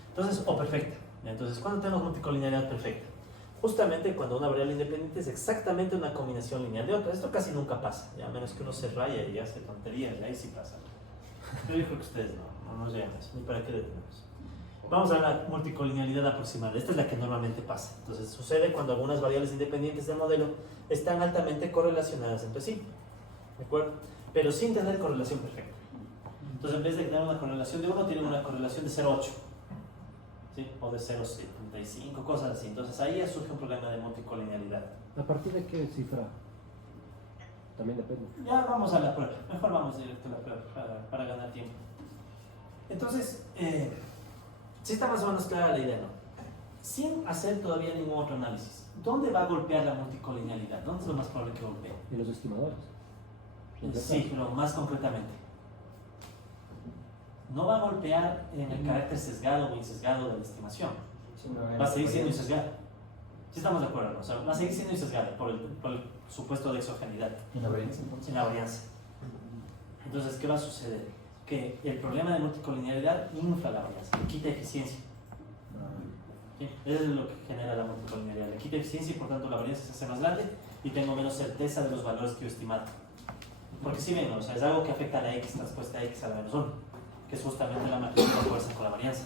Entonces, o perfecta. Entonces, ¿cuándo tenemos multicolinealidad perfecta? Justamente cuando una variable independiente es exactamente una combinación lineal de otras. Esto casi nunca pasa, ya a menos que uno se raya y hace tonterías, y ahí sí pasa. Pero yo creo que ustedes no llegan a eso, ni para qué detenemos. Vamos a la multicolinealidad aproximada. Esta es la que normalmente pasa. Entonces sucede cuando algunas variables independientes del modelo están altamente correlacionadas entre sí, ¿de acuerdo? Pero sin tener correlación perfecta. Entonces en vez de tener una correlación de 1, tienen una correlación de 0,8, ¿sí? O de 0,75, cosas así. Entonces ahí ya surge un problema de multicolinealidad. ¿A partir de qué cifra? También depende. Ya vamos a la prueba. Mejor vamos directo a la prueba para ganar tiempo. Entonces, sí está más o menos clara la idea, ¿no? Sin hacer todavía ningún otro análisis. ¿Dónde va a golpear la multicolinealidad? ¿Dónde es lo más probable que golpee? ¿Y los estimadores? Sí, pero más concretamente. No va a golpear en el carácter sesgado o insesgado de la estimación. Va a seguir siendo insesgado. Sí estamos de acuerdo, ¿no? O sea, va a seguir siendo insesgado por el supuesto de exogeneidad. Sin la varianza. Entonces, ¿qué va a suceder? Que el problema de multicolinealidad infla la varianza, le quita eficiencia. ¿Sí? Eso es lo que genera la multicolinealidad. Le quita eficiencia y por tanto la varianza se hace más grande y tengo menos certeza de los valores que yo he estimado. Porque si bien, o sea, es algo que afecta a la x transpuesta a x a la menos 1, que es justamente la matriz de fuerza con la varianza.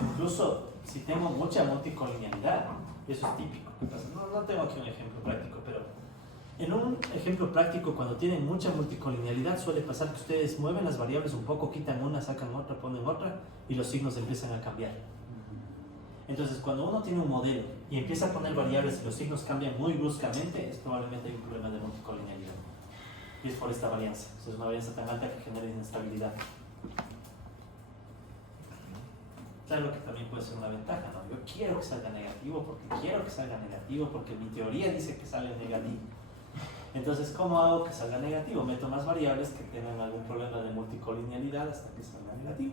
Incluso si tengo mucha multicolinealidad, y eso es típico, ¿qué pasa? No tengo aquí un ejemplo práctico, pero en un ejemplo práctico, cuando tienen mucha multicolinealidad, suele pasar que ustedes mueven las variables un poco, quitan una, sacan otra, ponen otra, y los signos empiezan a cambiar. Entonces, cuando uno tiene un modelo y empieza a poner variables y los signos cambian muy bruscamente, es probablemente hay un problema de multicolinealidad. Y es por esta varianza. Es una varianza tan alta que genera inestabilidad. Claro que también puede ser una ventaja, ¿no? Yo quiero que salga negativo porque mi teoría dice que sale negativo. Entonces, ¿cómo hago que salga negativo? Meto más variables que tengan algún problema de multicolinealidad hasta que salga negativo.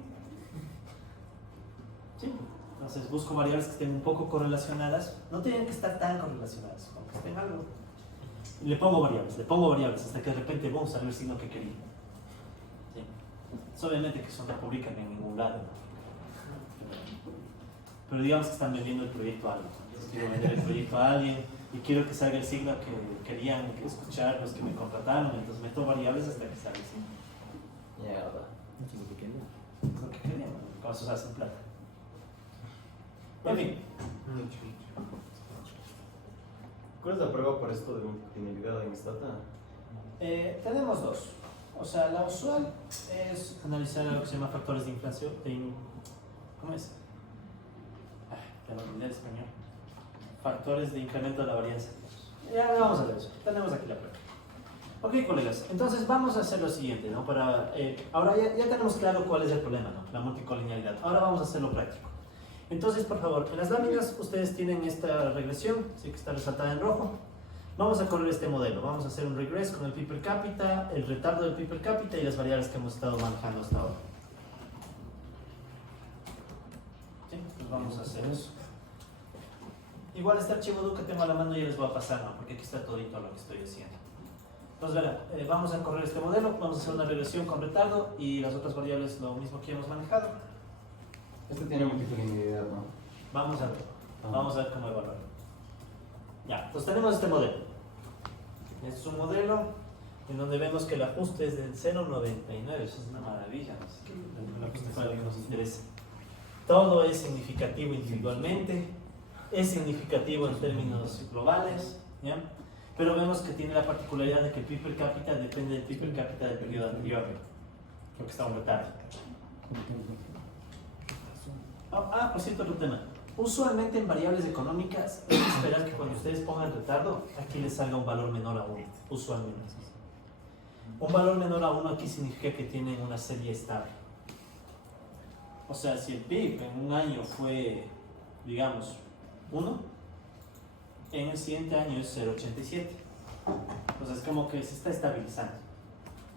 ¿Sí? Entonces busco variables que estén un poco correlacionadas. No tienen que estar tan correlacionadas, aunque estén algo. Y le pongo variables hasta que de repente vamos a salir el signo que quería. ¿Sí? Pues obviamente que eso no publican en ningún lado, ¿no? Pero digamos que están vendiendo el proyecto a alguien. Entonces quiero vender el proyecto a alguien y quiero que salga el signo que querían escuchar los que me contrataron. Entonces meto variables hasta que salga el signo. Ya, ¿verdad? Es lo que querían, ¿no? Con eso se hacen plata. En fin. ¿Cuál es la prueba por esto de multicolinealidad en Stata? Tenemos dos. O sea, la usual es analizar algo que se llama factores de inflación. ¿Cómo es? Ya lo olvidé el español. Factores de incremento de la varianza. Ya vamos a ver eso. Tenemos aquí la prueba. Ok, colegas. Entonces vamos a hacer lo siguiente, ¿no? Ahora ya tenemos claro cuál es el problema, ¿no? La multicolinealidad. Ahora vamos a hacerlo práctico. Entonces, por favor, en las láminas ustedes tienen esta regresión, sí que está resaltada en rojo. Vamos a correr este modelo. Vamos a hacer un regress con el pi per cápita, el retardo del pi per cápita y las variables que hemos estado manejando hasta ahora. Sí, pues vamos a hacer eso. Igual este archivo DU que tengo a la mano ya les voy a pasar, ¿no? Porque aquí está todito lo que estoy haciendo. Entonces, verán, vamos a correr este modelo, vamos a hacer una regresión con retardo y las otras variables lo mismo que hemos manejado. Este tiene multicolinealidad, ¿no? Vamos a ver cómo evaluarlo. Ya, entonces tenemos este modelo. Este es un modelo en donde vemos que el ajuste es del 0,99. Eso es una maravilla, ¿no? El ajuste fue lo que nos interesa. Todo es significativo individualmente, es significativo en términos globales, ¿ya? Pero vemos que tiene la particularidad de que el pi per cápita depende del pi per cápita del periodo anterior, porque está un retardo. Por cierto, otro tema. Usualmente en variables económicas hay que esperar que cuando ustedes pongan retardo, aquí les salga un valor menor a 1, usualmente. Un valor menor a 1 aquí significa que tienen una serie estable. O sea, si el PIB en un año fue, digamos, 1, en el siguiente año es 0,87. Entonces es como que se está estabilizando.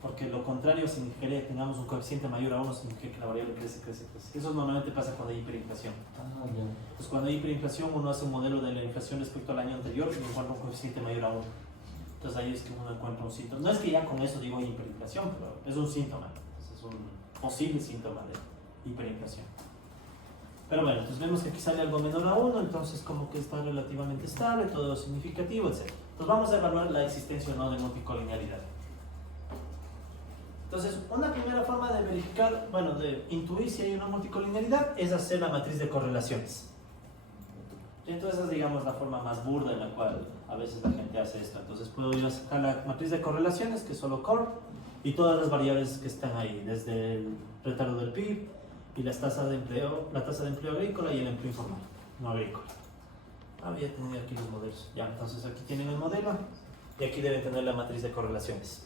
Porque lo contrario significaría que tengamos un coeficiente mayor a 1, significa que la variable crece. Eso normalmente pasa cuando hay hiperinflación. Pues cuando hay hiperinflación uno hace un modelo de la inflación respecto al año anterior y encuentra un coeficiente mayor a 1. Entonces ahí es que uno encuentra un síntoma. No es que ya con eso digo hiperinflación, pero es un síntoma. Es un posible síntoma de hiperinflación. Pero bueno, entonces vemos que aquí sale algo menor a 1, entonces como que está relativamente estable, todo significativo, etc. Entonces vamos a evaluar la existencia o no de multicolinealidad. Entonces, una primera forma de verificar, de intuir si hay una multicolinealidad es hacer la matriz de correlaciones. Entonces, esa es, digamos, la forma más burda en la cual a veces la gente hace esto. Entonces, puedo yo sacar la matriz de correlaciones, que es solo core, y todas las variables que están ahí, desde el retardo del PIB y la tasa de empleo agrícola y el empleo informal, no agrícola. Voy a tener aquí los modelos. Ya, entonces aquí tienen el modelo y aquí deben tener la matriz de correlaciones.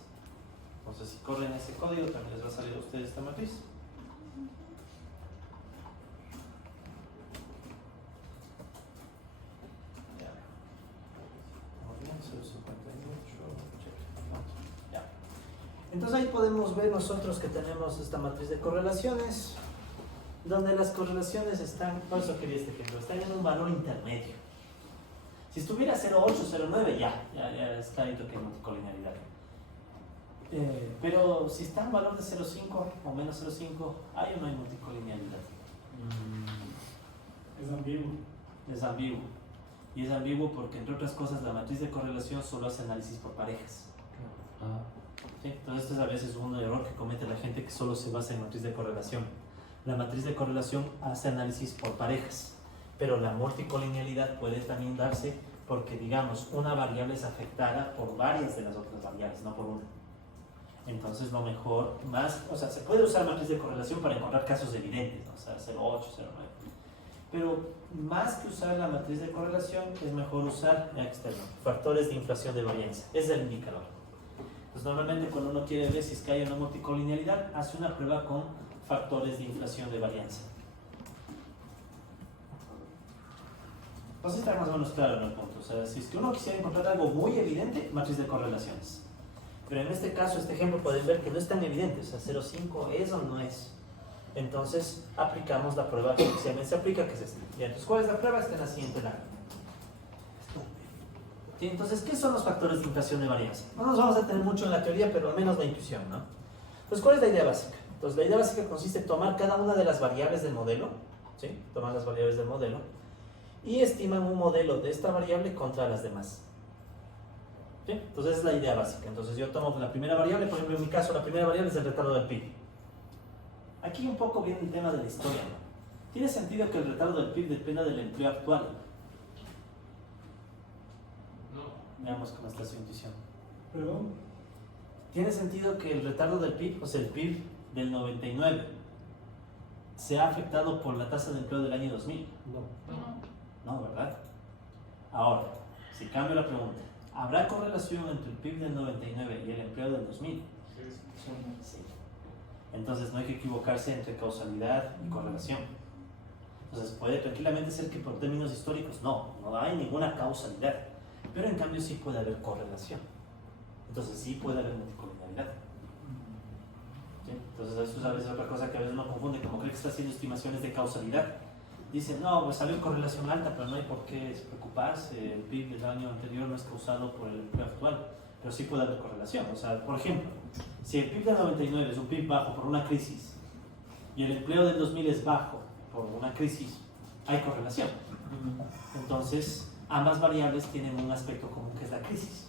Entonces, si corren ese código, también les va a salir a ustedes esta matriz. Ya. Entonces ahí podemos ver nosotros que tenemos esta matriz de correlaciones, donde las correlaciones están, por eso quería este ejemplo, están en un valor intermedio. Si estuviera 0,8, 0,9, ya está ahí que hay multicolinealidad. Pero si está en valor de 0,5 o menos 0,5, ¿hay o no hay multicolinealidad? Es ambiguo. Es ambiguo. Y es ambiguo porque, entre otras cosas, la matriz de correlación solo hace análisis por parejas. ¿Sí? Entonces, este es a veces un error que comete la gente que solo se basa en matriz de correlación. La matriz de correlación hace análisis por parejas, pero la multicolinealidad puede también darse porque, digamos, una variable es afectada por varias de las otras variables, no por una. Entonces, lo mejor, o sea, se puede usar matriz de correlación para encontrar casos evidentes, ¿no? O sea, 0,8, 0,9. Pero más que usar la matriz de correlación, es mejor usar factores de inflación de varianza. Es el indicador. Pues normalmente cuando uno quiere ver si es que hay una multicolinealidad, hace una prueba con factores de inflación de varianza. Pues está más o menos claro en el punto. O sea, si es que uno quisiera encontrar algo muy evidente, matriz de correlaciones. Pero en este caso, este ejemplo, pueden ver que no es tan evidente. O sea, 0,5 es o no es. Entonces, aplicamos la prueba que se aplica, que es esta. Y entonces, ¿cuál es la prueba? Está en la siguiente lámina. ¿Sí? Entonces, ¿qué son los factores de inflación de varianza? No nos vamos a tener mucho en la teoría, pero al menos la intuición, ¿no? Pues, ¿cuál es la idea básica? Entonces, la idea básica consiste en tomar cada una de las variables del modelo, ¿sí? Tomar las variables del modelo y estiman un modelo de esta variable contra las demás. ¿Sí? Entonces, esa es la idea básica. Entonces, yo tomo la primera variable, por ejemplo, en mi caso, la primera variable es el retardo del PIB. Aquí un poco viene el tema de la historia, ¿no? ¿Tiene sentido que el retardo del PIB dependa del empleo actual? No. Veamos cómo está su intuición. Perdón. ¿Tiene sentido que el retardo del PIB, o sea, el PIB del 99, sea afectado por la tasa de empleo del año 2000? No, ¿verdad? Ahora, si cambio la pregunta, ¿habrá correlación entre el PIB del 99 y el empleo del 2000? Sí. Entonces no hay que equivocarse entre causalidad y correlación. Entonces puede tranquilamente ser que por términos históricos no hay ninguna causalidad, pero en cambio sí puede haber correlación. Entonces sí puede haber multicolinealidad. ¿Sí? Entonces eso es a veces otra cosa que a veces uno confunde, como cree que está haciendo estimaciones de causalidad. Dicen, no, pues salió correlación alta, pero no hay por qué preocuparse, el PIB del año anterior no es causado por el empleo actual, pero sí puede haber correlación. O sea, por ejemplo, si el PIB del 99 es un PIB bajo por una crisis y el empleo del 2000 es bajo por una crisis, hay correlación. Entonces, ambas variables tienen un aspecto común que es la crisis.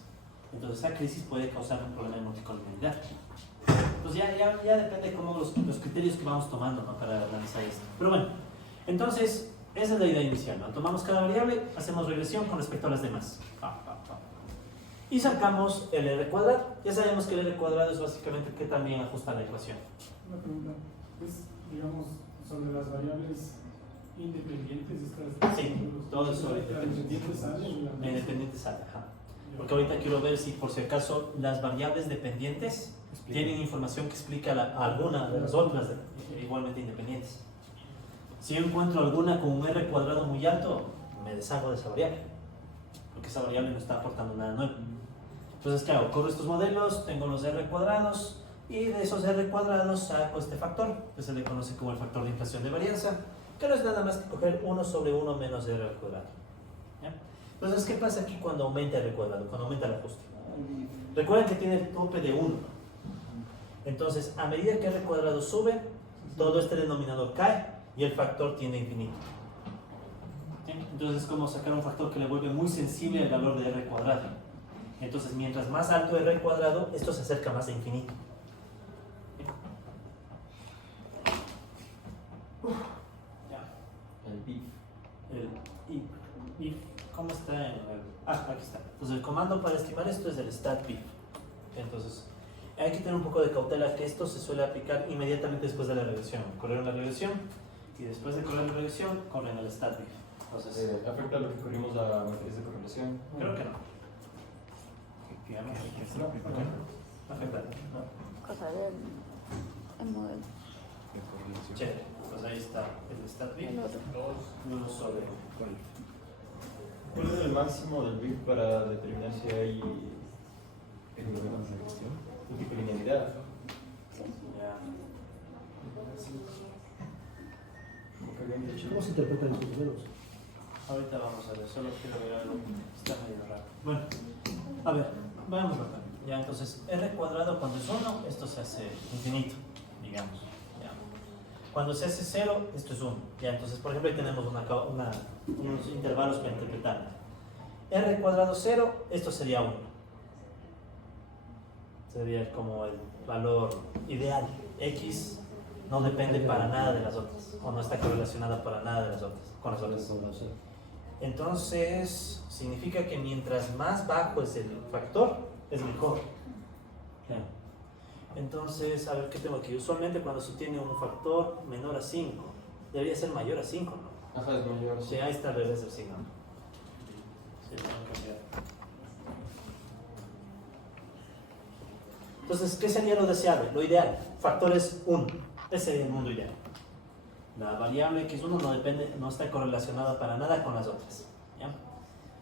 Entonces, esa crisis puede causar un problema de multicolinealidad. Entonces, ya depende cómo los criterios que vamos tomando, ¿no?, para analizar esto. Pero bueno, entonces, esa es la idea inicial, ¿no? Tomamos cada variable, hacemos regresión con respecto a las demás. Y sacamos el R cuadrado. Ya sabemos que el R cuadrado es básicamente que también ajusta la ecuación. Una pregunta. Es, digamos, sobre las variables independientes estas. Sí, todo es sobre la independiente sale y la independiente sale, ajá. Porque ahorita quiero ver si por si acaso las variables dependientes tienen información que explica alguna de las otras igualmente independientes. Si yo encuentro alguna con un R cuadrado muy alto, me deshago de esa variable, porque esa variable no está aportando nada nuevo. Entonces, ¿qué hago? Corro estos modelos, tengo los R cuadrados, y de esos R cuadrados saco este factor, que se le conoce como el factor de inflación de varianza, que no es nada más que coger 1 sobre 1 menos R al cuadrado. ¿Ya? Entonces, ¿qué pasa aquí cuando aumenta R cuadrado? Cuando aumenta el ajuste. Recuerden que tiene el tope de 1. Entonces, a medida que R cuadrado sube, todo este denominador cae y el factor tiende a infinito. ¿Sí? Entonces, es como sacar un factor que le vuelve muy sensible al valor de R cuadrado. Entonces, mientras más alto R cuadrado, esto se acerca más a infinito. El PIB. ¿Cómo está en el...? Aquí está. Entonces, el comando para estimar esto es el stat_pif. Entonces, hay que tener un poco de cautela que esto se suele aplicar inmediatamente después de la regresión. Correr una regresión y después de correr la regresión, corren el stat_pif. Entonces, ¿afecta lo que corrimos la matriz de correlación? creo que no. Afecta. Cosa del el modelo. Chévere. Pues ahí está el stat_pif. El otro. 1 sobre... ¿Cuál es el máximo del PIB para determinar si hay multicolinealidad? Ya. ¿Cómo se interpretan estos modelos? Ahorita vamos a ver, solo quiero ver algo que está medio raro. Bueno, a ver, vamos acá. Ya, entonces, R cuadrado cuando es 1, esto se hace infinito, digamos. Ya. Cuando se hace 0, esto es 1. Ya, entonces, por ejemplo, ahí tenemos unos intervalos para interpretar. R cuadrado 0, esto sería 1. Sería como el valor ideal. X no depende para nada de las otras, o no está correlacionada para nada de las otras, con las otras. Entonces, significa que mientras más bajo es el factor, es mejor. Bien. Entonces, a ver qué tengo aquí. Usualmente cuando se tiene un factor menor a 5, debería ser mayor a 5, ¿no? Ajá, es mayor. Sí, ahí está al revés del signo. Sí, tengo que cambiar. Entonces, ¿qué sería lo deseable? Lo ideal. Factor es 1. Ese sería el mundo ideal. La variable x1 no depende, no está correlacionada para nada con las otras. ¿Ya?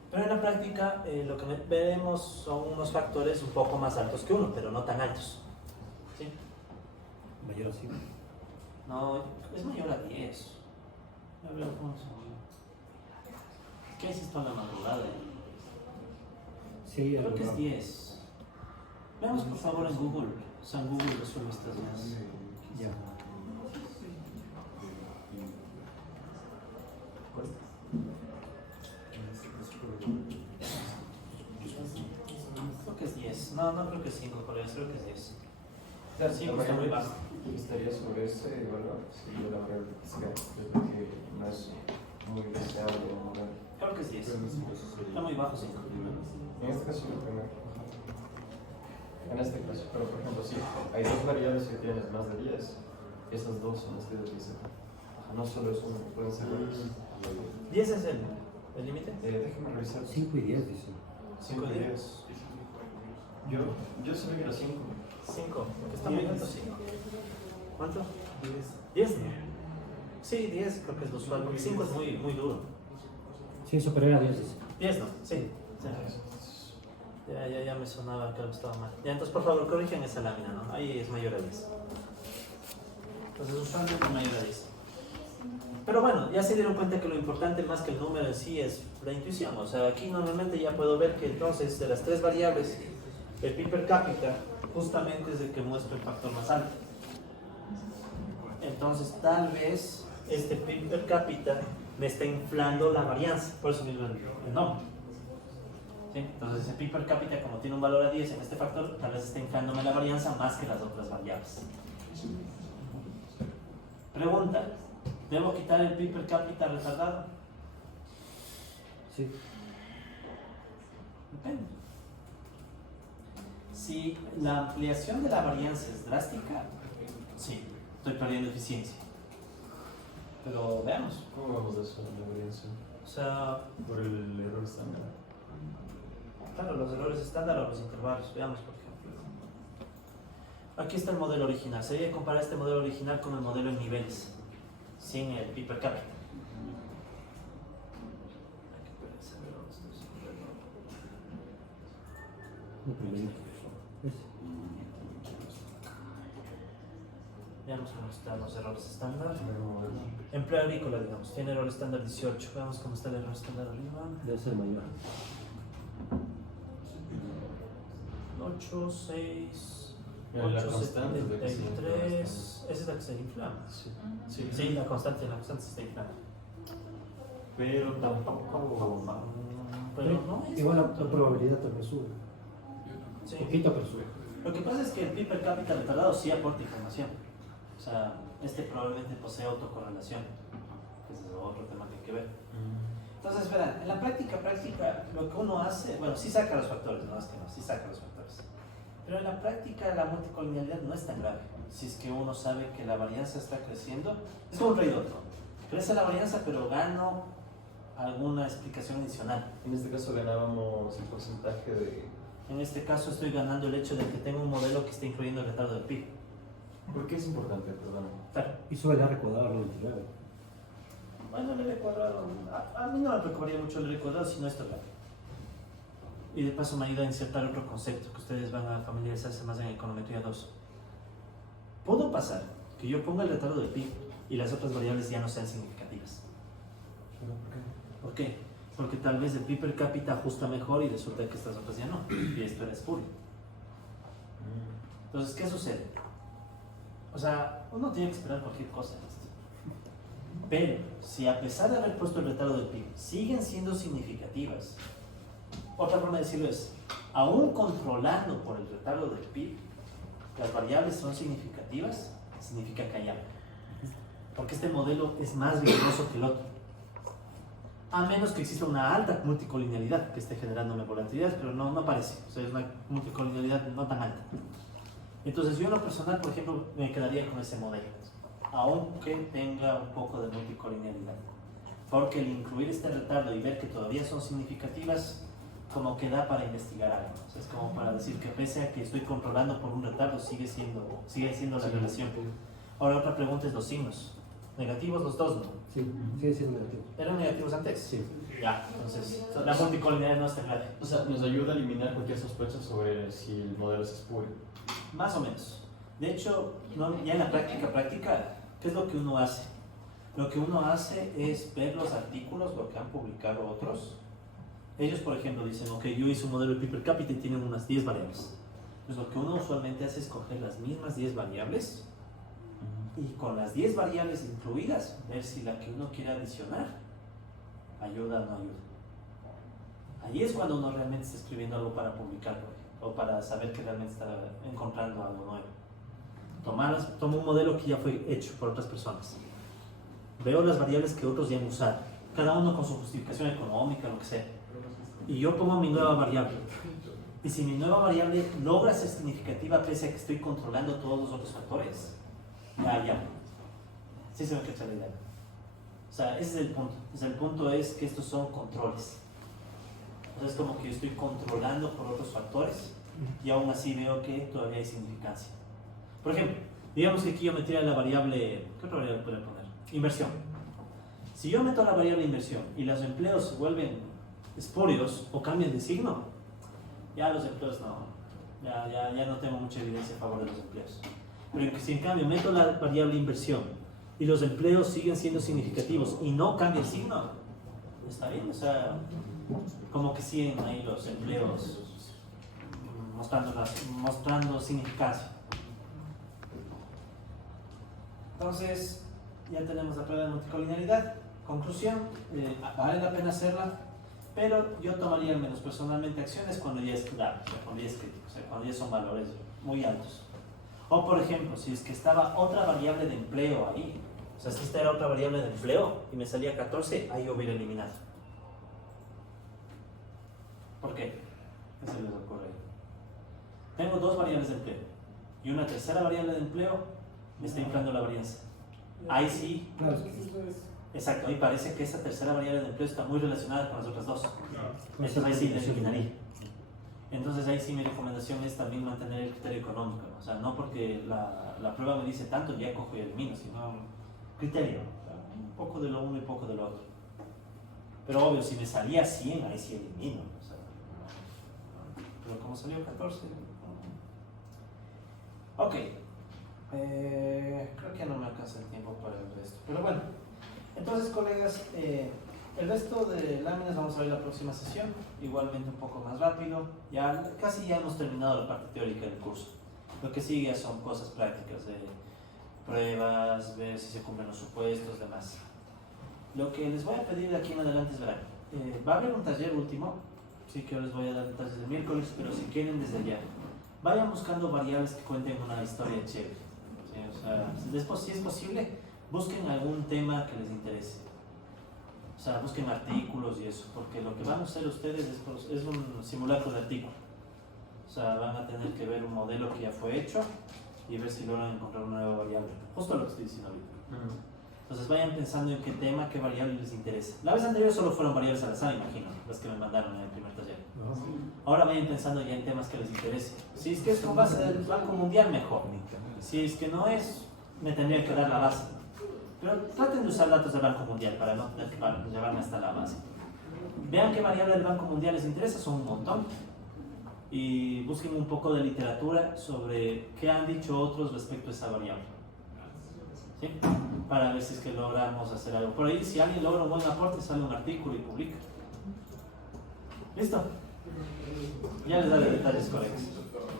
Pero en la práctica lo que veremos son unos factores un poco más altos que 1, pero no tan altos. ¿Sí? Mayor a 5. No, es mayor a 10. A ver, ¿cómo se llama? ¿Qué es esto en la madrugada? Sí, Creo que es 10. Veamos por favor en Google. O sea, en Google resuelve estas más. Ya. Creo que es 10. No, no creo que es 5, por eso creo que es 10. Claro, Sí, la está muy variable bajo. estaría sobre ese valor, si yo la variable fiscal, desde que no es muy deseable o muy grande. Creo que es 10. Está muy bajo 5. En este caso, lo primero. En este caso, pero por ejemplo, si hay dos variables que tienes más de 10, esas dos son las que debes decir. No solo es uno, pueden ser varios. 10 es el límite. Déjame revisar. 5 y 10, dice. 5 y 10. Yo sabía que era 5. 5. Está muy alto 5. ¿Cuánto? 10. 10, ¿no? Sí, 10 creo que es lo usual. Porque 5 es muy, muy duro. Sí, superior a 10, dice. 10 no, sí. Ya me sonaba que algo estaba mal. Ya, entonces por favor corrigen esa lámina, ¿no? Ahí es mayor a 10. Entonces usualmente mayor a 10. Pero bueno, ya se dieron cuenta que lo importante más que el número en sí es la intuición. O sea, aquí normalmente ya puedo ver que entonces de las tres variables, el pi per cápita justamente es el que muestra el factor más alto. Entonces tal vez este pi per cápita me está inflando la varianza, por eso mismo el nombre. ¿Sí? Entonces el pi per cápita, como tiene un valor a 10 en este factor, tal vez está inflándome la varianza más que las otras variables. Pregunta, ¿debo quitar el pi per cápita retardado? Sí. Depende. Si la ampliación de la varianza es drástica, sí, estoy perdiendo eficiencia. Pero veamos. ¿Cómo vamos a eso, la variación? O sea, Por el error estándar. claro, los errores estándar o los intervalos. Veamos, por ejemplo. Aquí está el modelo original. Sería comparar este modelo original con el modelo en niveles, sin el pi per cápita. El primerito. Veamos cómo están los errores estándar. Empleo agrícola, digamos, tiene error estándar 18. Veamos cómo está el error estándar arriba. Debe ser mayor. 8, 6, La 8, constante es la que se 73. Esa es la que se inflama. Sí. Sí, la constante se está inflando. Pero tampoco. Pero no es Igual la tanto. probabilidad también sube. Sí. Poquito, pero sube. Lo que pasa es que el pi per cápita retardado sí aporta información. O sea, este probablemente posee autocorrelación. Ese es otro tema que hay que ver. Entonces, verán, en la práctica, lo que uno hace, bueno, sí saca los factores, no es que no, sí saca los factores. Pero en la práctica la multicolonialidad no es tan grave. Si es que uno sabe que la varianza está creciendo, es como un trade-off. Crece la varianza, pero gano alguna explicación adicional. En este caso ganábamos el porcentaje de. En este caso estoy ganando el hecho de que tengo un modelo que está incluyendo el retardo del pi. ¿Por qué es importante? Perdón. Claro. Y sube el R cuadrado al 99. Bueno, el R cuadrado, a mí no me preocuparía mucho el R cuadrado, sino esto es y de paso me ayuda a insertar otro concepto que ustedes van a familiarizarse más en econometría 2. ¿Puedo pasar que yo ponga el retardo del pi y las otras variables ya no sean significativas? ¿Por qué? Porque tal vez el pi per cápita ajusta mejor y resulta que estas otras ya no, y esto era espurio. Entonces, ¿qué sucede? O sea, uno tiene que esperar cualquier cosa en esto. Pero, si a pesar de haber puesto el retardo del pi, siguen siendo significativas, Otra forma de decirlo es, aún controlando por el retardo del PIB, las variables son significativas, significa que hay algo. Porque este modelo es más vigoroso que el otro. A menos que exista una alta multicolinealidad que esté generando volatilidad, pero no parece. O sea, es una multicolinealidad no tan alta. Entonces, yo en lo personal, por ejemplo, me quedaría con ese modelo, aunque tenga un poco de multicolinealidad. Porque el incluir este retardo y ver que todavía son significativas, como que da para investigar algo. O sea, es como para decir que pese a que estoy controlando por un retardo, sigue siendo la relación. Ahora, otra pregunta es los signos. ¿Negativos los dos, no? Sí, sigue siendo negativo. ¿Eran negativos antes? Sí. Ya, entonces la multicolinealidad no está clara. O sea, nos ayuda a eliminar cualquier sospecha sobre si el modelo es espurio. Más o menos. De hecho, ya en la práctica, ¿qué es lo que uno hace? Lo que uno hace es ver los artículos, lo que han publicado otros. Ellos, por ejemplo, dicen, ok, yo hice un modelo de PIB per cápita y tienen unas 10 variables. Entonces, lo que uno usualmente hace es coger las mismas 10 variables y con las 10 variables incluidas, ver si la que uno quiere adicionar ayuda o no ayuda. Ahí es cuando uno realmente está escribiendo algo para publicarlo o para saber que realmente está encontrando algo nuevo. Tomo un modelo que ya fue hecho por otras personas. Veo las variables que otros ya han usado, cada uno con su justificación económica, lo que sea. Y yo pongo mi nueva variable. Y si mi nueva variable logra ser significativa pese a que estoy controlando todos los otros factores, ya. Sí se me cacha la idea. O sea, ese es el punto. O sea, el punto es que estos son controles. O sea, es como que yo estoy controlando por otros factores y aún así veo que todavía hay significancia. Por ejemplo, digamos que aquí yo metiera la variable, ¿qué otra variable puedo poner? Inversión. Si yo meto la variable inversión y los empleos se vuelven espurios o cambian de signo, ya los empleos no, ya no tengo mucha evidencia a favor de los empleos. Pero si en cambio meto la variable inversión y los empleos siguen siendo significativos y no cambia el signo, está bien, o sea, como que siguen ahí los empleos mostrando significancia. Entonces, ya tenemos la prueba de multicolinealidad. Conclusión, vale la pena hacerla, pero yo tomaría al menos personalmente acciones cuando ya es claro, o sea, cuando ya es crítico, o sea, cuando ya son valores muy altos. O por ejemplo, si es que estaba otra variable de empleo ahí, o sea, si esta era otra variable de empleo y me salía 14, ahí yo hubiera eliminado. ¿Por qué? ¿Qué se les ocurre ahí? Tengo dos variables de empleo y una tercera variable de empleo me está inflando la varianza. Ahí sí, Claro. exacto, ahí parece que esa tercera variable de empleo está muy relacionada con las otras dos. Entonces ahí sí eliminaría. Entonces ahí sí mi recomendación es también mantener el criterio económico, ¿no? O sea, no porque la prueba me dice tanto ya cojo y elimino, sino criterio, o sea, un poco de lo uno y poco de lo otro. Pero obvio, si me salía 100, ahí sí elimino, o sea, pero como salió 14, ok. Creo que no me alcanza el tiempo para el resto, pero bueno. Entonces, colegas, el resto de láminas vamos a ver la próxima sesión, igualmente un poco más rápido. Casi ya hemos terminado la parte teórica del curso. Lo que sigue son cosas prácticas de pruebas, ver si se cumplen los supuestos, demás. Lo que les voy a pedir de aquí en adelante es, verán, va a haber un taller último, sí que yo les voy a dar detalles el miércoles, pero si quieren desde ya, vayan buscando variables que cuenten una historia chévere. ¿Sí? O sea, si es posible, busquen algún tema que les interese. O sea, busquen artículos y eso, porque lo que van a hacer ustedes es un simulacro de artículo. O sea, van a tener que ver un modelo que ya fue hecho y ver si logran encontrar una nueva variable. Justo lo que estoy diciendo ahorita. Entonces vayan pensando en qué tema, qué variable les interesa. La vez anterior solo fueron variables al azar, imagino, las que me mandaron en el primer taller. Ahora vayan pensando ya en temas que les interesen. Si es que es con base del Banco Mundial, mejor. Si es que no es, me tendría que dar la base. Pero traten de usar datos del Banco Mundial para no tener que llevarme hasta la base. Vean qué variable del Banco Mundial les interesa, son un montón. Y busquen un poco de literatura sobre qué han dicho otros respecto a esa variable. ¿Sí? Para ver si es que logramos hacer algo. Por ahí, si alguien logra un buen aporte, sale un artículo y publica. ¿Listo? Ya les daré detalles correctos.